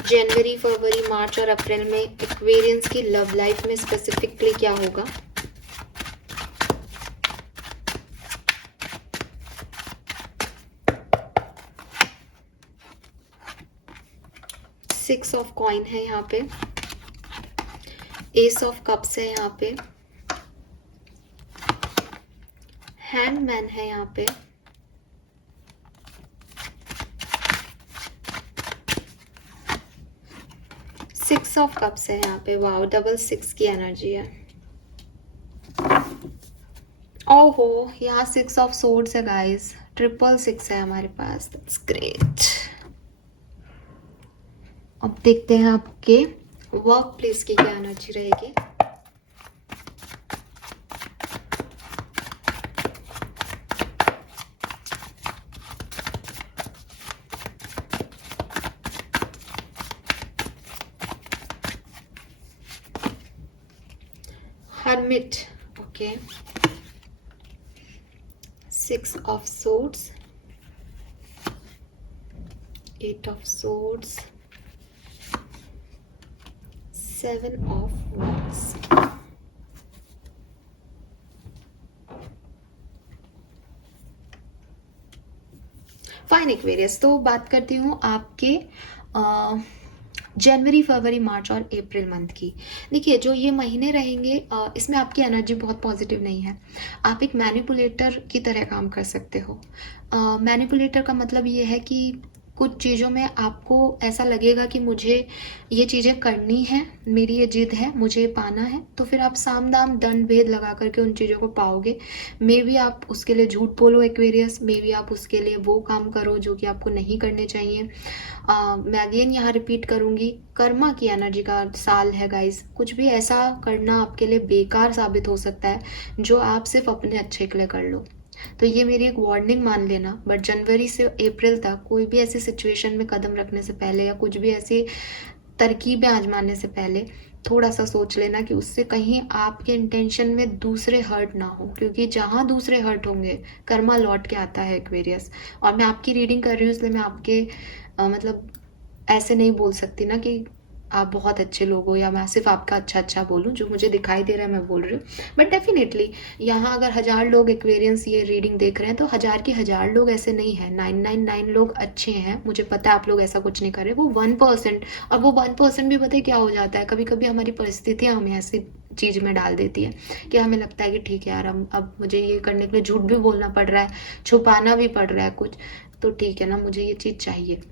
जनवरी, फरवरी, मार्च और अप्रैल में। एक्वेरियंस की लव लाइफ में स्पेसिफिकली क्या होगा? सिक्स ऑफ कॉइन है यहाँ पे, एस ऑफ कप्स है यहाँ पे, हैंगमैन है यहाँ पे, सिक्स ऑफ कप्स है यहाँ पे। वाओ, डबल सिक्स की एनर्जी है। ओहो, यहाँ सिक्स ऑफ सोर्ड्स है गाइस, ट्रिपल सिक्स है हमारे पास। That's great. अब देखते हैं आपके वर्क प्लेस की क्या एनर्जी रहेगी। Hermit, okay, six of swords, eight of swords, seven of wands। Fine Aquarius, तो बात करती हूँ आपके जनवरी, फरवरी, मार्च और अप्रैल मंथ की। देखिए, जो ये महीने रहेंगे इसमें आपकी एनर्जी बहुत पॉजिटिव नहीं है। आप एक मैनिपुलेटर की तरह काम कर सकते हो। मैनिपुलेटर का मतलब ये है कि कुछ चीज़ों में आपको ऐसा लगेगा कि मुझे ये चीज़ें करनी है, मेरी ये जिद है, मुझे ये पाना है, तो फिर आप साम दाम दंड भेद लगा करके उन चीज़ों को पाओगे। मे भी आप उसके लिए झूठ बोलो एक्वेरियस, मे भी आप उसके लिए वो काम करो जो कि आपको नहीं करने चाहिए। मैं अगेन यहाँ रिपीट करूँगी, कर्मा की एनर्जी का साल है गाइस। कुछ भी ऐसा करना आपके लिए बेकार साबित हो सकता है जो आप सिर्फ अपने अच्छे के लिए कर लो। तो ये मेरी एक वार्निंग मान लेना। बट जनवरी से अप्रैल तक कोई भी ऐसी सिचुएशन में कदम रखने से पहले या कुछ भी ऐसी तरकीबें आजमाने से पहले थोड़ा सा सोच लेना कि उससे कहीं आपके इंटेंशन में दूसरे हर्ट ना हो, क्योंकि जहाँ दूसरे हर्ट होंगे कर्मा लौट के आता है एक्वेरियस। और मैं आपकी रीडिंग कर रही हूँ, इसलिए मैं आपके मतलब ऐसे नहीं बोल सकती ना कि आप बहुत अच्छे लोग हो या मैं सिर्फ आपका अच्छा बोलूं। जो मुझे दिखाई दे रहा है मैं बोल रही हूँ। बट डेफिनेटली यहाँ अगर 1000 लोग एक्वेरियंस ये रीडिंग देख रहे हैं तो 1000 के 1000 लोग ऐसे नहीं है, 999 लोग अच्छे हैं। मुझे पता है आप लोग ऐसा कुछ नहीं कर रहे, वो 1%। और वो 1% भी पता है क्या हो जाता है, कभी कभी हमारी परिस्थितियाँ हमें ऐसी चीज़ में डाल देती है कि हमें लगता है कि ठीक है यार, अब मुझे ये करने के लिए झूठ भी बोलना पड़ रहा है, छुपाना भी पड़ रहा है कुछ, तो ठीक है ना, मुझे ये चीज़ चाहिए।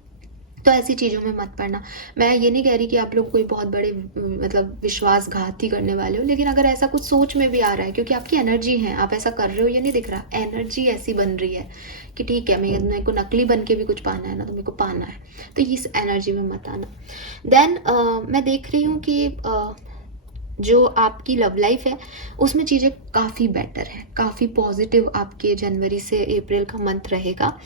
तो ऐसी चीज़ों में मत पड़ना। मैं ये नहीं कह रही कि आप लोग कोई बहुत बड़े मतलब विश्वासघात ही करने वाले हो, लेकिन अगर ऐसा कुछ सोच में भी आ रहा है, क्योंकि आपकी एनर्जी है, आप ऐसा कर रहे हो ये नहीं दिख रहा, एनर्जी ऐसी बन रही है कि ठीक है, मेरे को नकली बन के भी कुछ पाना है ना, तो मेरे को पाना है, तो इस एनर्जी में मत आना। देन मैं देख रही हूँ कि जो आपकी लव लाइफ है उसमें चीज़ें काफ़ी बेटर है, काफ़ी पॉजिटिव आपके जनवरी से अप्रैल का मंथ रहेगा।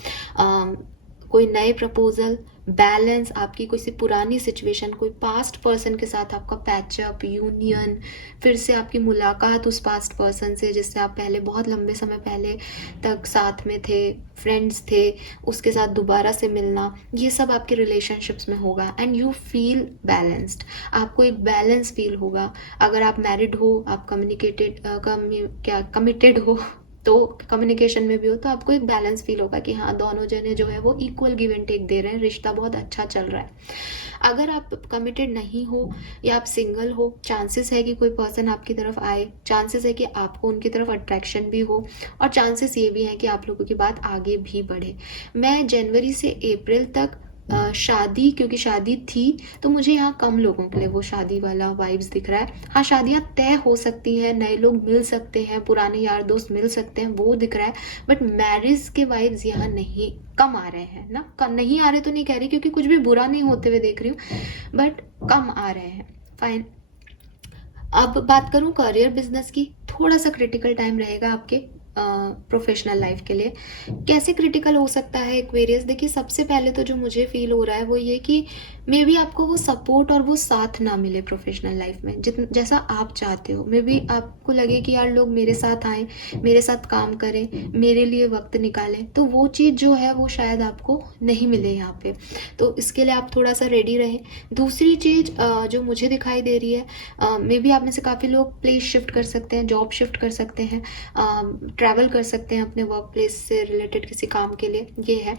कोई नए प्रपोजल, बैलेंस, आपकी कोई सी पुरानी सिचुएशन, कोई पास्ट पर्सन के साथ आपका पैचअप, यूनियन, फिर से आपकी मुलाकात उस पास्ट पर्सन से जिससे आप पहले बहुत लंबे समय पहले तक साथ में थे, फ्रेंड्स थे, उसके साथ दोबारा से मिलना, ये सब आपके रिलेशनशिप्स में होगा। एंड यू फील बैलेंस्ड, आपको एक बैलेंस फील होगा। अगर आप मैरिड हो, आप कमिटेड हो, तो कम्युनिकेशन में भी हो, तो आपको एक बैलेंस फील होगा कि हाँ, दोनों जने जो है वो इक्वल गिव एंड टेक दे रहे हैं, रिश्ता बहुत अच्छा चल रहा है। अगर आप कमिटेड नहीं हो या आप सिंगल हो, चांसेस है कि कोई पर्सन आपकी तरफ आए, चांसेस है कि आपको उनकी तरफ अट्रैक्शन भी हो, और चांसेस ये भी हैं कि आप लोगों की बात आगे भी बढ़े। मैं जनवरी से अप्रैल तक शादी, क्योंकि शादी थी तो मुझे यहाँ कम लोगों के लिए वो शादी वाला वाइब्स दिख रहा है। हाँ, शादियाँ तय हो सकती हैं, नए लोग मिल सकते हैं, पुराने यार दोस्त मिल सकते हैं, वो दिख रहा है। बट मैरिज के वाइब्स यहाँ नहीं, कम आ रहे हैं ना, कम नहीं आ रहे तो नहीं कह रही, क्योंकि कुछ भी बुरा नहीं होते हुए देख रही हूँ, बट कम आ रहे हैं। फाइन। अब बात करूं करियर बिजनेस की, थोड़ा सा क्रिटिकल टाइम रहेगा आपके प्रोफेशनल लाइफ के लिए। कैसे क्रिटिकल हो सकता है एक्वेरियस? देखिए, सबसे पहले तो जो मुझे फील हो रहा है वो ये कि मे बी आपको वो सपोर्ट और वो साथ ना मिले प्रोफेशनल लाइफ में जैसा आप चाहते हो। मे बी आपको लगे कि यार लोग मेरे साथ आए, मेरे साथ काम करें, मेरे लिए वक्त निकालें, तो वो चीज़ जो है वो शायद आपको नहीं मिले यहाँ पे। तो इसके लिए आप थोड़ा सा रेडी रहें। दूसरी चीज़ जो मुझे दिखाई दे रही है, मे बी आप में से काफ़ी लोग प्लेस शिफ्ट कर सकते हैं, जॉब शिफ्ट कर सकते हैं, ट्रैवल कर सकते हैं अपने वर्क प्लेस से रिलेटेड किसी काम के लिए, ये है।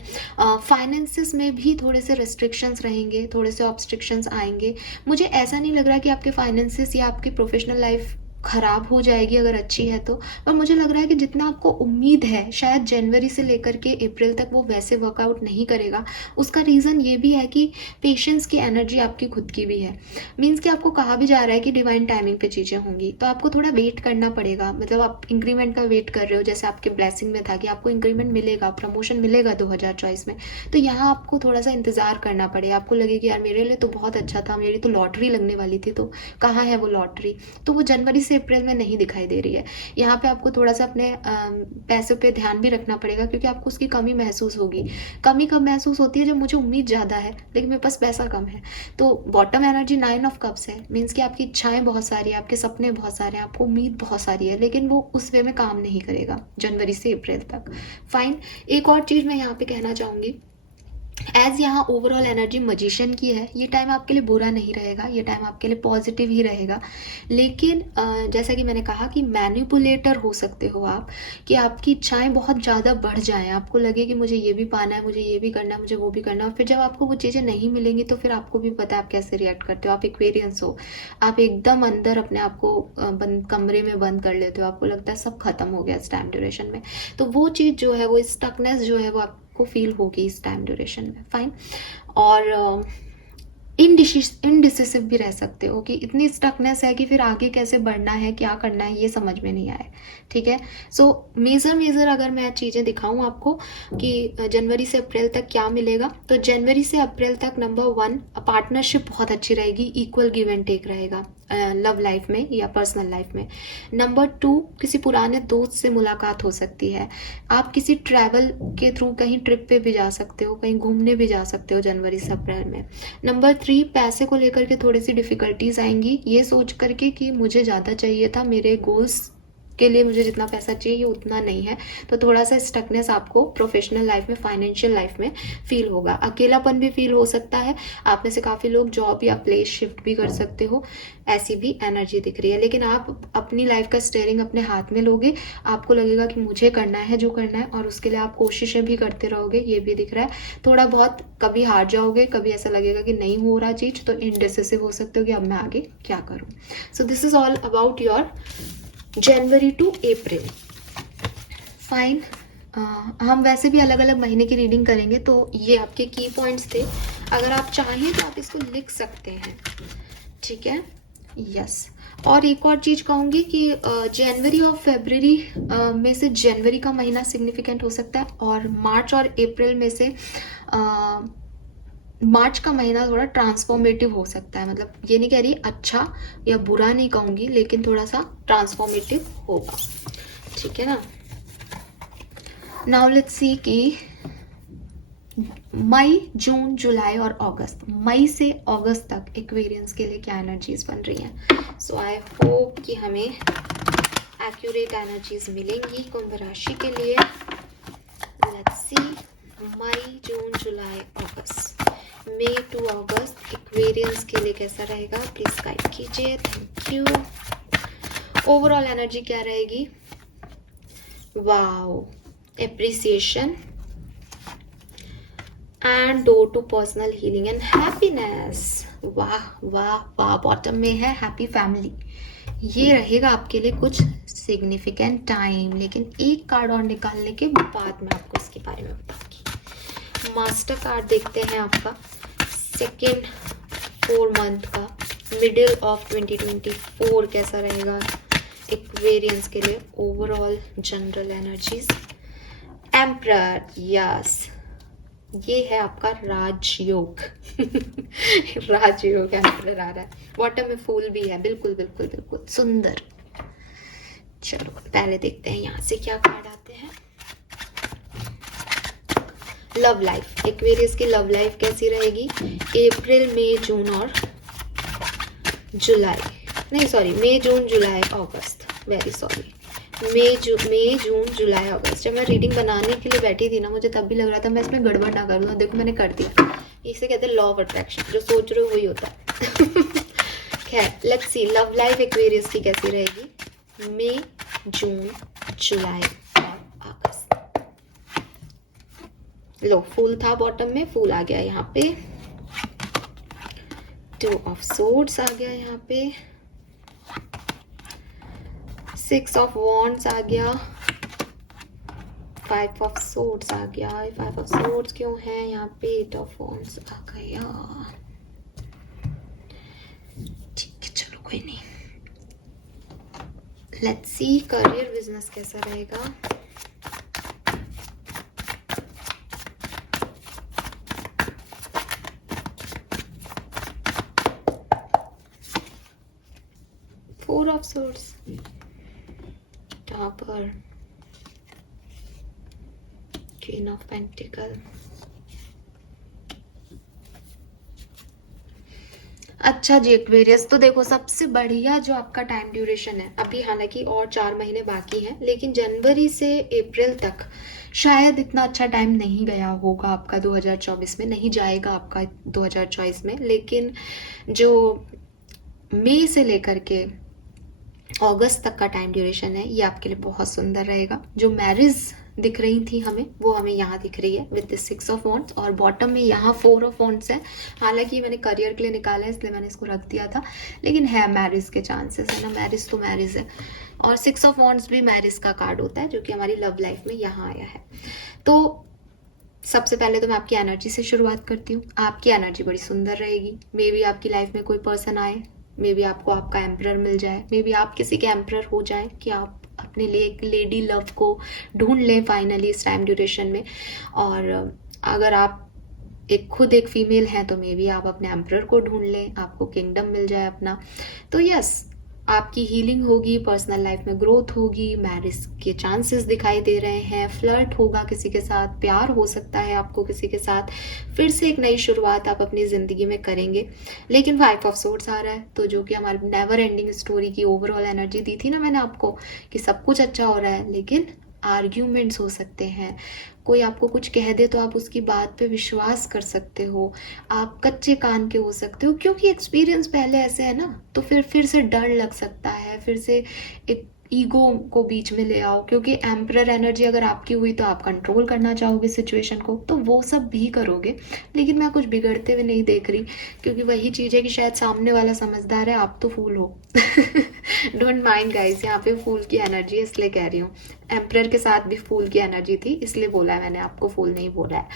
फाइनेंसिस में भी थोड़े से रेस्ट्रिक्शंस रहेंगे, थोड़े से ऑब्स्ट्रिक्शंस आएंगे। मुझे ऐसा नहीं लग रहा कि आपके फाइनेंसिस या आपकी प्रोफेशनल लाइफ खराब हो जाएगी अगर अच्छी है तो, पर मुझे लग रहा है कि जितना आपको उम्मीद है शायद जनवरी से लेकर के अप्रैल तक वो वैसे वर्कआउट नहीं करेगा। उसका रीज़न ये भी है कि पेशेंस की एनर्जी आपकी खुद की भी है। मीन्स कि आपको कहा भी जा रहा है कि डिवाइन टाइमिंग पे चीज़ें होंगी, तो आपको थोड़ा वेट करना पड़ेगा। मतलब आप इंक्रीमेंट का वेट कर रहे हो, जैसे आपके ब्लेसिंग में था कि आपको इंक्रीमेंट मिलेगा, प्रमोशन मिलेगा 2024 में, तो यहाँ आपको थोड़ा सा इंतज़ार करना पड़ेगा। आपको लगे कि यार मेरे लिए तो बहुत अच्छा था, मेरी तो लॉटरी लगने वाली थी, तो कहाँ है वो लॉटरी? तो वो जनवरी से अप्रैल में नहीं दिखाई दे रही है। यहाँ पे आपको थोड़ा सा अपने पैसों पे ध्यान भी रखना पड़ेगा, क्योंकि आपको उसकी कमी महसूस होगी। कमी कब महसूस होती है? जब मुझे उम्मीद ज़्यादा है लेकिन मेरे पास पैसा कम है। तो बॉटम एनर्जी 9 ऑफ कप्स है, मीन्स कि आपकी इच्छाएं बहुत सारी है, आपके सपने बहुत सारे हैं, आपको उम्मीद बहुत सारी है, लेकिन वो उस वे में काम नहीं करेगा जनवरी से अप्रैल तक। फाइन। एक और चीज़ मैं यहाँ पे कहना चाहूँगी, एज यहाँ ओवरऑल एनर्जी मजिशियन की है, ये टाइम आपके लिए बुरा नहीं रहेगा, ये टाइम आपके लिए पॉजिटिव ही रहेगा। लेकिन जैसा कि मैंने कहा कि मैनिपुलेटर हो सकते हो आप, कि आपकी इच्छाएं बहुत ज़्यादा बढ़ जाएं, आपको लगे कि मुझे ये भी पाना है, मुझे ये भी करना है, मुझे वो भी करना है, और फिर जब आपको वो चीज़ें नहीं मिलेंगी तो फिर आपको भी पता है आप कैसे रिएक्ट करते हो। आप एक्वेरियंस हो, आप एकदम अंदर अपने आप को बंद कमरे में बंद कर लेते हो, आपको लगता है सब खत्म हो गया इस टाइम ड्यूरेशन में। तो वो चीज़ जो है, वो स्टकनेस जो है, वो को फील होगी इस टाइम ड्यूरेशन में। फाइन। और इनडिसिसिव भी रह सकते हो कि इतनी स्टकनेस है कि फिर आगे कैसे बढ़ना है, क्या करना है, ये समझ में नहीं आए। ठीक है। सो मेजर अगर मैं चीज़ें दिखाऊं आपको कि जनवरी से अप्रैल तक क्या मिलेगा, तो जनवरी से अप्रैल तक नंबर 1 पार्टनरशिप बहुत अच्छी रहेगी, इक्वल गिव एंड टेक रहेगा लव लाइफ में या पर्सनल लाइफ में। नंबर 2, किसी पुराने दोस्त से मुलाकात हो सकती है, आप किसी ट्रैवल के थ्रू कहीं ट्रिप पे भी जा सकते हो, कहीं घूमने भी जा सकते हो जनवरी से अप्रैल में। नंबर 3, पैसे को लेकर के थोड़ी सी डिफिकल्टीज आएंगी, ये सोच करके कि मुझे ज़्यादा चाहिए था, मेरे गोल्स के लिए मुझे जितना पैसा चाहिए उतना नहीं है, तो थोड़ा सा स्टकनेस आपको प्रोफेशनल लाइफ में, फाइनेंशियल लाइफ में फील होगा। अकेलापन भी फील हो सकता है, आप में से काफ़ी लोग जॉब या प्लेस शिफ्ट भी कर सकते हो, ऐसी भी एनर्जी दिख रही है। लेकिन आप अपनी लाइफ का स्टीयरिंग अपने हाथ में लोगे, आपको लगेगा कि मुझे करना है जो करना है, और उसके लिए आप कोशिशें भी करते रहोगे, ये भी दिख रहा है। थोड़ा बहुत कभी हार जाओगे, कभी ऐसा लगेगा कि नहीं हो रहा चीज़, तो इनडिसिसिव हो सकते हो कि अब मैं आगे क्या करूँ। So this is all about your January to April. Fine. हम वैसे भी अलग अलग महीने की रीडिंग करेंगे, तो ये आपके की पॉइंट्स थे। अगर आप चाहें तो आप इसको लिख सकते हैं। ठीक है। यस। और एक और चीज़ कहूँगी कि जनवरी और फरवरी में से जनवरी का महीना सिग्निफिकेंट हो सकता है, और मार्च और अप्रैल में से मार्च का महीना थोड़ा ट्रांसफॉर्मेटिव हो सकता है। मतलब ये नहीं कह रही अच्छा या बुरा नहीं कहूँगी, लेकिन थोड़ा सा ट्रांसफॉर्मेटिव होगा। ठीक है ना। नाउ लेट्स सी कि मई, जून, जुलाई और अगस्त, मई से अगस्त तक एक्वेरियंस के लिए क्या एनर्जीज बन रही हैं। सो आई होप कि हमें एक्यूरेट एनर्जीज मिलेंगी कुंभ राशि के लिए। Let's see May, June, July, August, May to August Aquarians के लिए कैसा रहेगा, प्लीज गाइड कीजिए। Thank you. ओवरऑल एनर्जी क्या रहेगी? Wow, appreciation and door to personal healing and happiness. वाह वाह वाह। बॉटम में है हैप्पी फैमिली। ये रहेगा आपके लिए कुछ सिग्निफिकेंट टाइम, लेकिन एक कार्ड और निकालने के बाद मैं आपको इसके बारे में बताऊंगी। मास्टर कार्ड देखते हैं आपका सेकेंड 4 मंथ का, मिडिल ऑफ 2024 कैसा रहेगा एक्वेरियंस के लिए, overall general energies. Emperor, yes, ये है आपका राजयोग। राजयोग एम्परर आ रहा है, बॉटम में फूल भी है, बिल्कुल बिल्कुल बिल्कुल सुंदर। चलो पहले देखते हैं यहाँ से क्या कार्ड आते हैं। लव लाइफ, एक्वेरियस की लव लाइफ कैसी रहेगी अप्रैल मई जून और जुलाई, नहीं सॉरी मई जून जुलाई अगस्त, वेरी सॉरी, मई जून जुलाई अगस्त। जब मैं रीडिंग बनाने के लिए बैठी थी ना, मुझे तब भी लग रहा था मैं इसमें गड़बड़ ना कर दूँ, देखो मैंने कर दिया। इसे कहते हैं लॉ ऑफ अट्रैक्शन, जो सोच रहे हो वही होता है। खैर let's see love life Aquarius की कैसी रहेगी मई जून जुलाई और अगस्त। लो फूल था बॉटम में, फूल आ गया यहाँ पे, 2 ऑफ सोर्ड्स आ गया यहाँ पे, 6 ऑफ वॉन्ड्स आ गया, 5 ऑफ सोर्ड्स आ गया। 5 ऑफ सोर्ड्स क्यों है यहाँ पे, 8 ऑफ वॉन्ड्स आ गया। ठीक है चलो कोई नहीं। लेट्स सी करियर बिजनेस कैसा रहेगा। Four of Swords, Tower, Queen of Pentacles। अच्छा जी एक्वेरियस, तो देखो सबसे बढ़िया जो आपका टाइम ड्यूरेशन है अभी, हालांकि और 4 महीने बाकी हैं, लेकिन जनवरी से अप्रैल तक शायद इतना अच्छा टाइम नहीं गया होगा आपका 2024 में, नहीं जाएगा आपका 2024 में, लेकिन जो मई से लेकर के अगस्त तक का टाइम ड्यूरेशन है ये आपके लिए बहुत सुंदर रहेगा। जो मैरिज दिख रही थी हमें, वो हमें यहाँ दिख रही है विद 6 ऑफ वॉन्ड्स, और बॉटम में यहाँ 4 ऑफ वॉन्ड्स है। हालांकि मैंने करियर के लिए निकाला है इसलिए मैंने इसको रख दिया था, लेकिन है मैरिज के चांसेस है ना, मैरिज तो मैरिज है। और 6 ऑफ वॉन्ड्स भी मैरिज का कार्ड होता है, जो कि हमारी लव लाइफ में यहाँ आया है। तो सबसे पहले तो मैं आपकी एनर्जी से शुरुआत करती हूँ। आपकी एनर्जी बड़ी सुंदर रहेगी। मे बी आपकी लाइफ में कोई पर्सन आए, मे बी आपको आपका एम्परर मिल जाए, मे बी आप किसी के एम्परर हो जाए, कि आप अपने लिए एक लेडी लव को ढूंढ लें फाइनली इस टाइम ड्यूरेशन में। और अगर आप खुद एक फीमेल हैं तो मे बी आप अपने एम्परर को ढूंढ लें, आपको किंगडम मिल जाए अपना। तो यस, आपकी हीलिंग होगी, पर्सनल लाइफ में ग्रोथ होगी, मैरिज के चांसेस दिखाई दे रहे हैं, फ्लर्ट होगा किसी के साथ, प्यार हो सकता है आपको किसी के साथ, फिर से एक नई शुरुआत आप अपनी ज़िंदगी में करेंगे। लेकिन 5 ऑफ सोर्ड्स आ रहा है, तो जो कि हमारी नेवर एंडिंग स्टोरी की ओवरऑल एनर्जी दी थी ना मैंने आपको, कि सब कुछ अच्छा हो रहा है, लेकिन आर्ग्यूमेंट्स हो सकते हैं। कोई आपको कुछ कह दे तो आप उसकी बात पे विश्वास कर सकते हो, आप कच्चे कान के हो सकते हो, क्योंकि एक्सपीरियंस पहले ऐसे है ना, तो फिर से डर लग सकता है, फिर से एक ईगो को बीच में ले आओ, क्योंकि एम्परर एनर्जी अगर आपकी हुई तो आप कंट्रोल करना चाहोगे सिचुएशन को, तो वो सब भी करोगे। लेकिन मैं कुछ बिगड़ते हुए नहीं देख रही, क्योंकि वही चीज़ है कि शायद सामने वाला समझदार है, आप तो फूल हो। डोंट माइंड गाइस, यहाँ पे फूल की एनर्जी है इसलिए कह रही हूँ। एम्परर के साथ भी फूल की एनर्जी थी इसलिए बोला है मैंने, आपको फूल नहीं बोला है,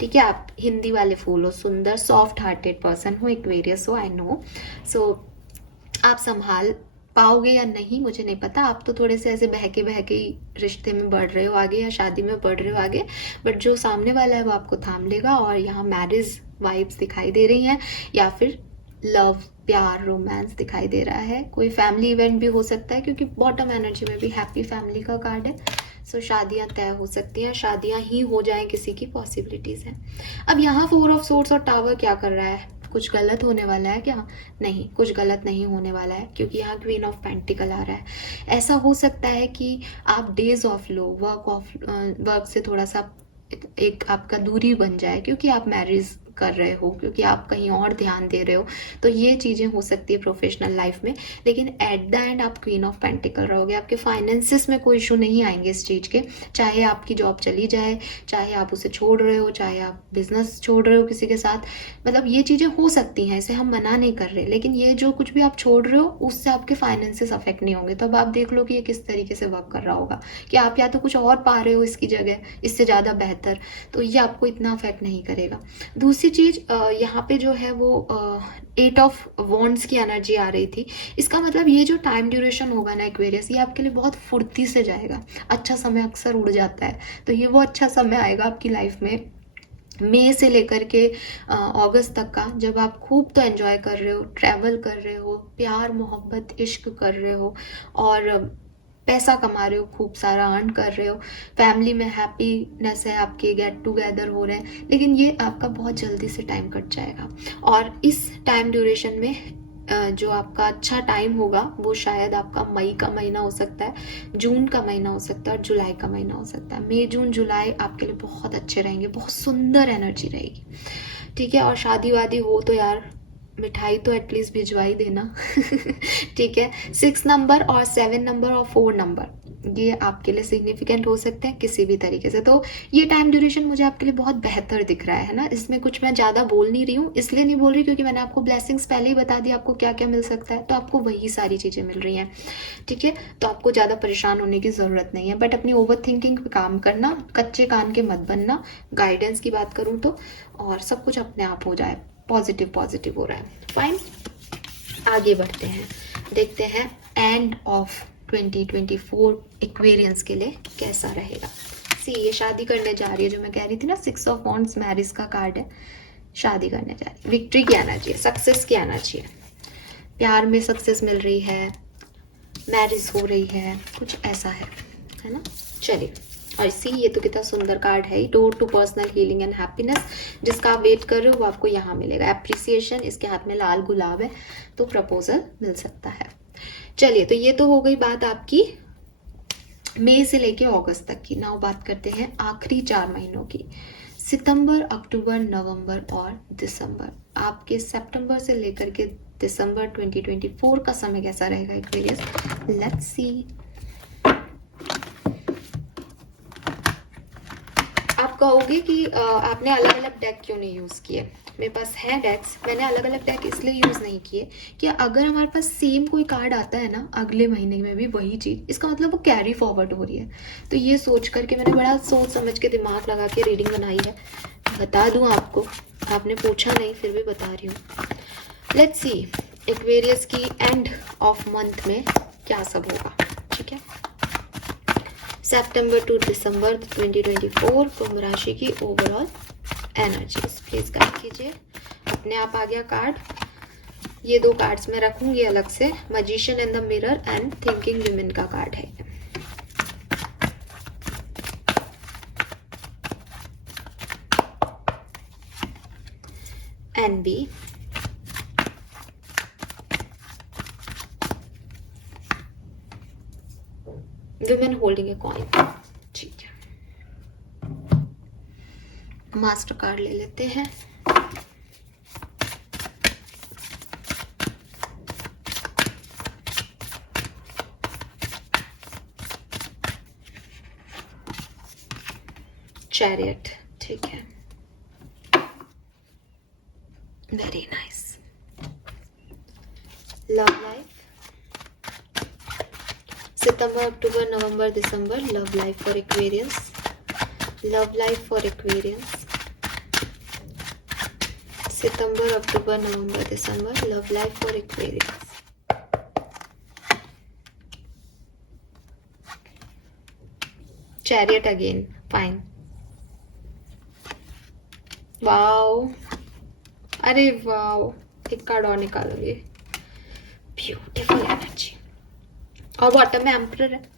ठीक है। आप हिंदी वाले फूल हो, सुंदर सॉफ्ट हार्टेड पर्सन हो, एक्वेरियस हो, आई नो। सो आप संभाल पाओगे या नहीं मुझे नहीं पता, आप तो थोड़े से ऐसे बहके बहके रिश्ते में बढ़ रहे हो आगे, या शादी में बढ़ रहे हो आगे, बट जो सामने वाला है वो आपको थाम लेगा। और यहाँ मैरिज वाइब्स दिखाई दे रही हैं, या फिर लव, प्यार, रोमांस दिखाई दे रहा है। कोई फैमिली इवेंट भी हो सकता है, क्योंकि बॉटम एनर्जी में भी हैप्पी फैमिली का कार्ड है। सो शादियां तय हो सकती हैं, शादियां ही हो जाएं किसी की पॉसिबिलिटीज हैं। अब यहाँ 4 ऑफ सोर्ड्स और टावर क्या कर रहा है, कुछ गलत होने वाला है क्या? नहीं, कुछ गलत नहीं होने वाला है, क्योंकि यहाँ क्वीन ऑफ पेंटिकल आ रहा है। ऐसा हो सकता है कि आप डेज ऑफ लो, वर्क से थोड़ा सा एक आपका दूरी बन जाए, क्योंकि आप मैरिज कर रहे हो क्योंकि आप कहीं और ध्यान दे रहे हो, तो ये चीज़ें हो सकती है प्रोफेशनल लाइफ में। लेकिन एट द एंड आप क्वीन ऑफ पेंटिकल रहोगे, आपके फाइनेंसिस में कोई इशू नहीं आएंगे इस चीज़ के, चाहे आपकी जॉब चली जाए, चाहे आप उसे छोड़ रहे हो, चाहे आप बिजनेस छोड़ रहे हो किसी के साथ, मतलब ये चीज़ें हो सकती हैं, इसे हम मना नहीं कर रहे। लेकिन ये जो कुछ भी आप छोड़ रहे हो उससे आपके फाइनेंसिस अफेक्ट नहीं होंगे। तो अब आप देख लो कि ये किस तरीके से वर्क कर रहा होगा, कि आप या तो कुछ और पा रहे हो इसकी जगह इससे ज़्यादा बेहतर, तो ये आपको इतना अफेक्ट नहीं करेगा। दूसरी चीज़ यहाँ पे जो है वो 8 ऑफ वॉन्ड्स की एनर्जी आ रही थी। इसका मतलब ये जो टाइम ड्यूरेशन होगा ना एक्वेरियस, ये आपके लिए बहुत फुर्ती से जाएगा। अच्छा समय अक्सर उड़ जाता है, तो ये वो अच्छा समय आएगा आपकी लाइफ में मई से लेकर के अगस्त तक का, जब आप खूब तो एंजॉय कर रहे हो, ट्रैवल कर रहे हो, प्यार मोहब्बत इश्क कर रहे हो, और पैसा कमा रहे हो, खूब सारा अर्न कर रहे हो, फैमिली में हैप्पीनेस है, आपके गेट टुगेदर हो रहे हैं। लेकिन ये आपका बहुत जल्दी से टाइम कट जाएगा, और इस टाइम ड्यूरेशन में जो आपका अच्छा टाइम होगा वो शायद आपका मई का महीना हो सकता है, जून का महीना हो सकता है, और जुलाई का महीना हो सकता है। मई जून जुलाई आपके लिए बहुत अच्छे रहेंगे, बहुत सुंदर एनर्जी रहेगी, ठीक है। और शादी वादी हो तो यार मिठाई तो एटलीस्ट भिजवा ही देना ठीक है। 6 नंबर और 7 नंबर और 4 नंबर ये आपके लिए सिग्निफिकेंट हो सकते हैं किसी भी तरीके से। तो ये टाइम ड्यूरेशन मुझे आपके लिए बहुत बेहतर दिख रहा है ना। इसमें कुछ मैं ज़्यादा बोल नहीं रही हूँ, इसलिए नहीं बोल रही क्योंकि मैंने आपको ब्लेसिंग्स पहले ही बता दी आपको क्या क्या मिल सकता है, तो आपको वही सारी चीज़ें मिल रही हैं, ठीक है। तो आपको ज़्यादा परेशान होने की ज़रूरत नहीं है, बट अपनी ओवर थिंकिंग पे काम करना, कच्चे कान के मत बनना। गाइडेंस की बात करूँ तो, और सब कुछ अपने आप हो जाए, पॉजिटिव पॉजिटिव हो रहा है, फाइन। आगे बढ़ते हैं, देखते हैं एंड ऑफ 2024 एक्वेरियंस के लिए कैसा रहेगा। सी ये शादी करने जा रही है, जो मैं कह रही थी ना 6 ऑफ वॉन्ड्स मैरिज का कार्ड है, शादी करने जा रही है, विक्ट्री की एनर्जी है, सक्सेस की एनर्जी है, प्यार में सक्सेस मिल रही है, मैरिज हो रही है, कुछ ऐसा है ना। चलिए, और सी ये तो कितना सुंदर कार्ड है, door to personal healing and happiness, जिसका आप वेट कर रहे हो वो आपको यहाँ मिलेगा। एप्रिसिएशन, इसके हाथ में लाल गुलाब है, तो प्रपोजल मिल सकता है। चलिए, तो ये तो हो गई बात आपकी मई से लेके अगस्त तक की। नाउ बात करते हैं आखिरी 4 महीनों की, सितंबर, अक्टूबर, नवंबर और दिसंबर। आपके सितंबर से लेकर के दिसंबर 2024 का समय कैसा रहेगा एक्वेरियस, लेट्स सी। आप कहोगे कि आपने अलग अलग डेक क्यों नहीं यूज़ किए। मेरे पास है डेक्स, मैंने अलग अलग डेक इसलिए यूज़ नहीं किए कि अगर हमारे पास सेम कोई कार्ड आता है ना अगले महीने में भी वही चीज़, इसका मतलब वो कैरी फॉरवर्ड हो रही है। तो ये सोच करके मैंने बड़ा सोच समझ के दिमाग लगा के रीडिंग बनाई है। बता दूँ आपको, आपने पूछा नहीं फिर भी बता रही हूँ। लेट्स सी एक्वेरियस की एंड ऑफ मंथ में क्या सब होगा, ठीक है। सितंबर टू दिसंबर 2024 कुंभ राशि की ओवरऑल एनर्जीज प्लीज गाइड कीजिए। अपने आप आ गया कार्ड, ये 2 कार्ड्स मैं रखूंगी अलग से, magician and the mirror and thinking women का कार्ड है। And be women holding a coin, ठीक है। मास्टर कार्ड ले लेते हैं। चैरियट, ठीक है, very nice. Love life, September, October, November, December, love life for Aquarians, love life for Aquarians, September, October, November, December, love life for Aquarians. Chariot again, fine, wow, अरे wow, एक card और निकालो, ये beautiful energy, और bottom में emperor है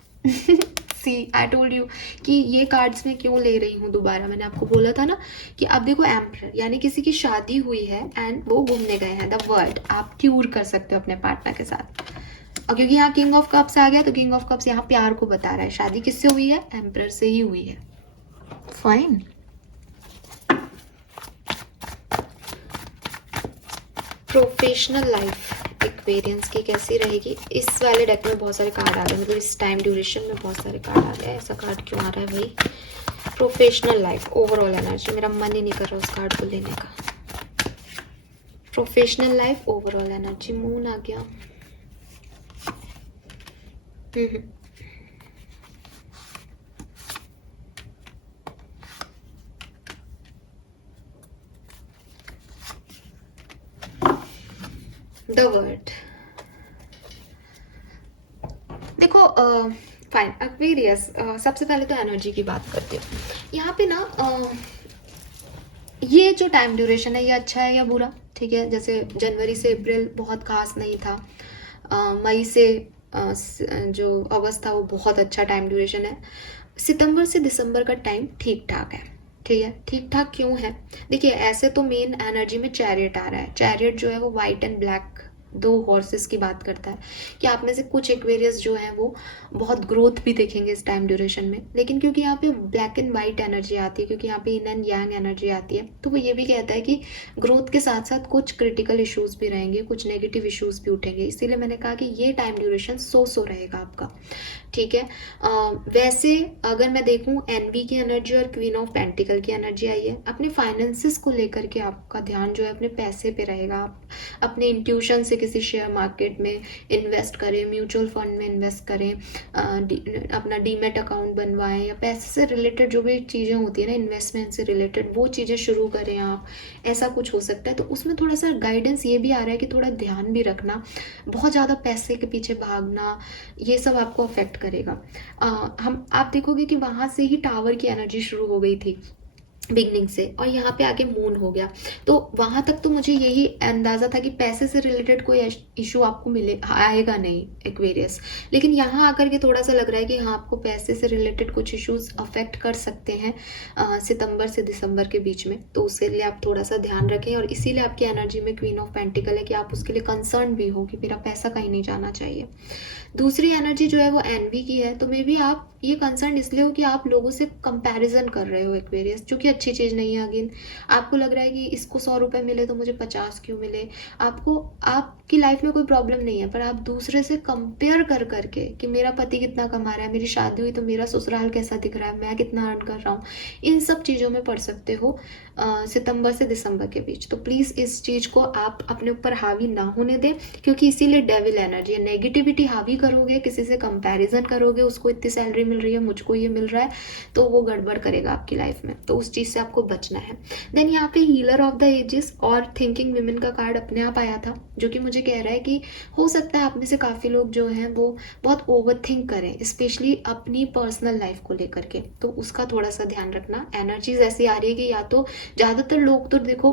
सी I told you कि ये कार्ड्स में क्यों ले रही हूँ दोबारा। मैंने आपको बोला था ना कि अब देखो एम्परर यानी किसी की शादी हुई है एंड वो घूमने गए हैं द वर्ल्ड, आप टूर कर सकते हो अपने पार्टनर के साथ। और क्योंकि यहाँ किंग ऑफ कप्स आ गया तो किंग ऑफ कप्स यहाँ प्यार को बता रहा है, शादी किससे हुई है, एम्परर से ही हुई है, फाइन। प्रोफेशनल लाइफ एक्वेरियंस की कैसी रहेगी? इस वाले डेक में बहुत सारे कार्ड आ गए, मतलब इस टाइम ड्यूरेशन में बहुत सारे कार्ड आ गए। ऐसा कार्ड क्यों आ रहा है भाई? प्रोफेशनल लाइफ ओवरऑल एनर्जी, मेरा मन ही नहीं कर रहा उस कार्ड को लेने का। Professional life overall energy, moon आ गया। द वर्ड, देखो फाइन एक्वेरियस, सबसे पहले तो एनर्जी की बात करते हो यहाँ पे ना। ये जो टाइम ड्यूरेशन है ये अच्छा है या बुरा? ठीक है, जैसे जनवरी से अप्रैल बहुत खास नहीं था, मई से जो अगस्त था वो बहुत अच्छा टाइम ड्यूरेशन है, सितंबर से दिसंबर का टाइम ठीक ठाक है। ठीक है, ठीक ठाक क्यों है? देखिए ऐसे तो मेन एनर्जी में चैरियट आ रहा है। चैरियट जो है वो वाइट एंड ब्लैक दो हॉर्सेस की बात करता है कि आप में से कुछ एक्वेरियस जो हैं वो बहुत ग्रोथ भी देखेंगे इस टाइम ड्यूरेशन में, लेकिन क्योंकि यहाँ पे ब्लैक एंड वाइट एनर्जी आती है, क्योंकि यहाँ पे इन एंड यांग एनर्जी आती है, तो वो ये भी कहता है कि ग्रोथ के साथ साथ कुछ क्रिटिकल इश्यूज भी रहेंगे, कुछ नेगेटिव इश्यूज भी उठेंगे। इसीलिए मैंने कहा कि ये टाइम ड्यूरेशन सो रहेगा आपका। ठीक है, वैसे अगर मैं देखूं एनवी की एनर्जी और क्वीन ऑफ पेंटिकल की एनर्जी आई है, अपने फाइनेंसिस को लेकर के आपका ध्यान जो है अपने पैसे पे रहेगा। आप अपने इंट्यूशन से किसी शेयर मार्केट में इन्वेस्ट करें, म्यूचुअल फंड में इन्वेस्ट करें, अपना डीमेट अकाउंट बनवाएं, या पैसे से रिलेटेड जो भी चीज़ें होती है ना, इन्वेस्टमेंट से रिलेटेड, वो चीज़ें शुरू करें आप। ऐसा कुछ हो सकता है, तो उसमें थोड़ा सा गाइडेंस ये भी आ रहा है कि थोड़ा ध्यान भी रखना, बहुत ज़्यादा पैसे के पीछे भागना, ये सब आपको अफेक्ट करेगा। आप देखोगे कि वहां से ही टावर की एनर्जी शुरू हो गई थी बिगनिंग से, और यहाँ पे आके मून हो गया, तो वहां तक तो मुझे यही अंदाजा था कि पैसे से रिलेटेड कोई इशू आपको मिले आएगा नहीं एक्वेरियस। लेकिन यहाँ आकर के थोड़ा सा लग रहा है कि हाँ, आपको पैसे से रिलेटेड कुछ इश्यूज अफेक्ट कर सकते हैं सितंबर से दिसंबर के बीच में, तो उसके लिए आप थोड़ा सा ध्यान रखें। और इसीलिए आपकी एनर्जी में क्वीन ऑफ पेंटिकल है कि आप उसके लिए कंसर्न भी हो कि मेरा पैसा कहीं नहीं जाना चाहिए। दूसरी एनर्जी जो है वो एनवी की है, तो मे बी आप ये कंसर्न इसलिए हो कि आप लोगों से कंपैरिजन कर रहे हो एक्वेरियस, जो कि अच्छी चीज़ नहीं है। अगेन आपको लग रहा है कि इसको 100 रुपये मिले तो मुझे 50 क्यों मिले। आपको आपकी लाइफ में कोई प्रॉब्लम नहीं है, पर आप दूसरे से कंपेयर कर करके कि मेरा पति कितना कमा रहा है, मेरी शादी हुई तो मेरा ससुराल कैसा दिख रहा है, मैं कितना अर्न कर रहा हूँ, इन सब चीज़ों में पड़ सकते हो सितंबर से दिसंबर के बीच। तो प्लीज़ इस चीज़ को आप अपने ऊपर हावी ना होने दें, क्योंकि इसीलिए डेविल एनर्जी है। नेगेटिविटी हावी करोगे, किसी से कंपैरिजन करोगे, उसको इतनी सैलरी मिल रही है, मुझको ये मिल रहा है, तो वो गड़बड़ करेगा आपकी लाइफ में, तो उस चीज़ से आपको बचना है। देन यहाँ पे हीलर ऑफ द एजेस और थिंकिंग विमेन का कार्ड अपने आप आया था, जो कि मुझे कह रहा है कि हो सकता है आप में से काफ़ी लोग जो हैं वो बहुत ओवर थिंक करें, स्पेशली अपनी पर्सनल लाइफ को लेकर के, तो उसका थोड़ा सा ध्यान रखना। एनर्जीज ऐसी आ रही है कि या तो ज़्यादातर लोग तो देखो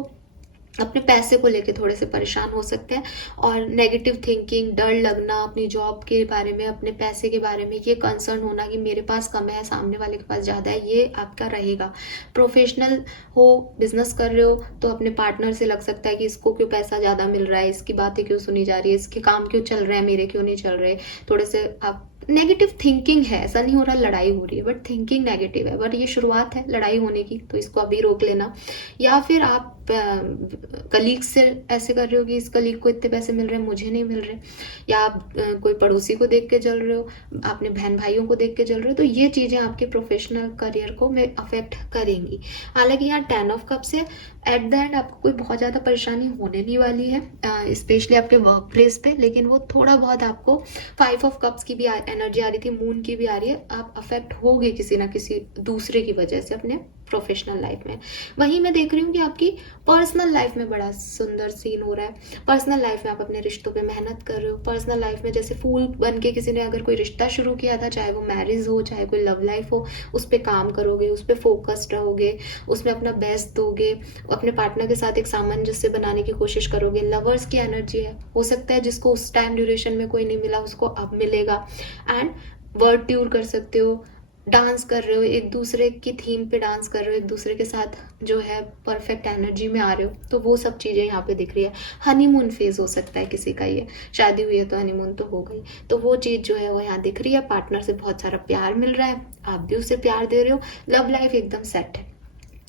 अपने पैसे को लेके थोड़े से परेशान हो सकते हैं, और नेगेटिव थिंकिंग, डर लगना अपनी जॉब के बारे में, अपने पैसे के बारे में, ये कंसर्न होना कि मेरे पास कम है, सामने वाले के पास ज़्यादा है, ये आपका रहेगा। प्रोफेशनल हो, बिजनेस कर रहे हो, तो अपने पार्टनर से लग सकता है कि इसको क्यों पैसा ज़्यादा मिल रहा है, इसकी बातें क्यों सुनी जा रही है, इसके काम क्यों चल रहे हैं, मेरे क्यों नहीं चल रहे। थोड़े से आप नेगेटिव थिंकिंग है, ऐसा नहीं हो रहा लड़ाई हो रही है, बट थिंकिंग नेगेटिव है, बट ये शुरुआत है लड़ाई होने की, तो इसको अभी रोक लेना। या फिर आप कलीग से ऐसे कर रहे हो कि इस कलीग को इतने पैसे मिल रहे हैं, मुझे नहीं मिल रहे, या आप कोई पड़ोसी को देख के चल रहे हो, अपने बहन भाइयों को देख के चल रहे हो, तो ये चीज़ें आपके प्रोफेशनल करियर को में अफेक्ट करेंगी। हालांकि यहाँ 10 ऑफ कप्स है, एट द एंड आपको कोई बहुत ज़्यादा परेशानी होने नहीं वाली है, स्पेशली आपके वर्क प्लेस पे, लेकिन वो थोड़ा बहुत आपको 5 ऑफ कप्स की भी एनर्जी आ रही थी, मून की भी आ रही है, आप अफेक्ट होगे किसी ना किसी दूसरे की वजह से अपने प्रोफेशनल लाइफ में। वहीं मैं देख रही हूँ कि आपकी पर्सनल लाइफ में बड़ा सुंदर सीन हो रहा है। पर्सनल लाइफ में आप अपने रिश्तों पे मेहनत कर रहे हो। पर्सनल लाइफ में जैसे फूल बन के किसी ने अगर कोई रिश्ता शुरू किया था, चाहे वो मैरिज हो, चाहे कोई लव लाइफ हो, उस पर काम करोगे, उस पर फोकस्ड रहोगे, उसमें अपना बेस्ट दोगे, अपने पार्टनर के साथ एक सामंजस्य बनाने की कोशिश करोगे। लवर्स की एनर्जी है, हो सकता है जिसको उस टाइम ड्यूरेशन में कोई नहीं मिला उसको अब मिलेगा। एंड वर्ड ट्यूर कर सकते हो, डांस कर रहे हो, एक दूसरे की थीम पे डांस कर रहे हो, एक दूसरे के साथ जो है परफेक्ट एनर्जी में आ रहे हो, तो वो सब चीज़ें यहाँ पे दिख रही है। हनीमून फेज हो सकता है किसी का, ये शादी हुई है तो हनीमून तो हो गई, तो वो चीज़ जो है वो यहाँ दिख रही है। पार्टनर से बहुत सारा प्यार मिल रहा है, आप भी उसे प्यार दे रहे हो, लव लाइफ एकदम सेट है।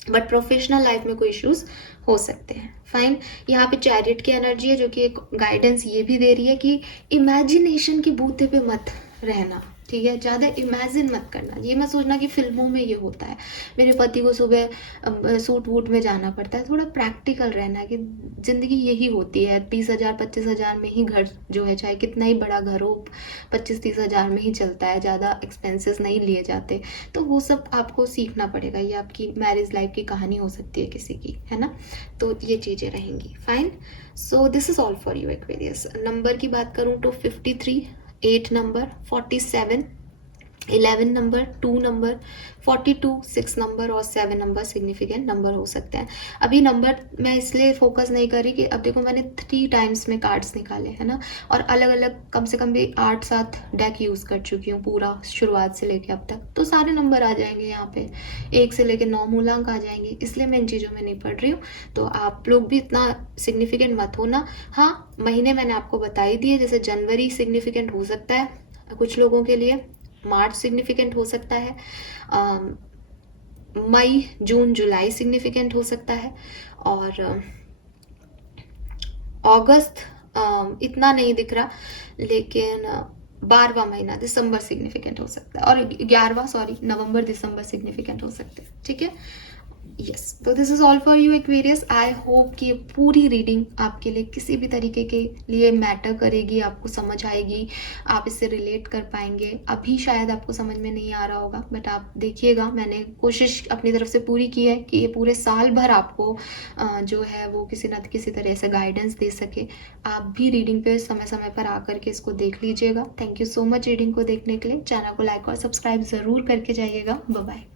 बट प्रोफेशनल लाइफ में कोई इश्यूज हो सकते हैं। फाइन। यहाँ पे चैरिट की एनर्जी है जो कि एक गाइडेंस ये भी दे रही है कि इमेजिनेशन की बूते पे मत रहना, ठीक है, ज़्यादा इमेजिन मत करना। ये मत सोचना कि फिल्मों में ये होता है, मेरे पति को सुबह सूट वूट में जाना पड़ता है। थोड़ा प्रैक्टिकल रहना कि ज़िंदगी यही होती है, 20,000 25,000 में ही घर जो है, चाहे कितना ही बड़ा घर हो, 25-30 हज़ार में ही चलता है, ज़्यादा एक्सपेंसेस नहीं लिए जाते। तो वो सब आपको सीखना पड़ेगा। ये आपकी मैरिज लाइफ की कहानी हो सकती है किसी की, है ना। तो ये चीज़ें रहेंगी। Fine. So this is all for you Aquarius. Number की बात करूँ तो 53, 8 नंबर, 47, 11 नंबर, 2 नंबर, 42, 6 नंबर और 7 नंबर सिग्निफिकेंट नंबर हो सकते हैं। अभी नंबर मैं इसलिए फोकस नहीं कर रही कि अब देखो मैंने 3 टाइम्स में कार्ड्स निकाले, है ना, और अलग अलग कम से कम भी 8-7 डेक यूज़ कर चुकी हूँ पूरा, शुरुआत से लेके अब तक। तो सारे नंबर आ जाएंगे यहाँ पे, 1 से लेके 9 मूलांक आ जाएंगे, इसलिए मैं इन चीज़ों में नहीं पढ़ रही हूँ। तो आप लोग भी इतना सिग्निफिकेंट मत होना। हाँ, महीने मैंने आपको बता ही दिए, जैसे जनवरी सिग्निफिकेंट हो सकता है कुछ लोगों के लिए, मार्च सिग्निफिकेंट हो सकता है, मई जून जुलाई सिग्निफिकेंट हो सकता है, और अगस्त इतना नहीं दिख रहा, लेकिन 12वां महीना दिसंबर सिग्निफिकेंट हो सकता है, और 11वां नवंबर दिसंबर सिग्निफिकेंट हो सकते हैं, ठीक है। यस, तो this is all for you Aquarius. I hope कि ये पूरी रीडिंग आपके लिए किसी भी तरीके के लिए मैटर करेगी, आपको समझ आएगी, आप इससे रिलेट कर पाएंगे। अभी शायद आपको समझ में नहीं आ रहा होगा, बट आप देखिएगा, मैंने कोशिश अपनी तरफ से पूरी की है कि ये पूरे साल भर आपको जो है वो किसी न किसी तरह से गाइडेंस दे सके। आप भी रीडिंग पे समय समय पर आकर के इसको देख लीजिएगा। Thank you so much reading को देखने के लिए। चैनल को लाइक और सब्सक्राइब ज़रूर करके जाइएगा। Bye bye.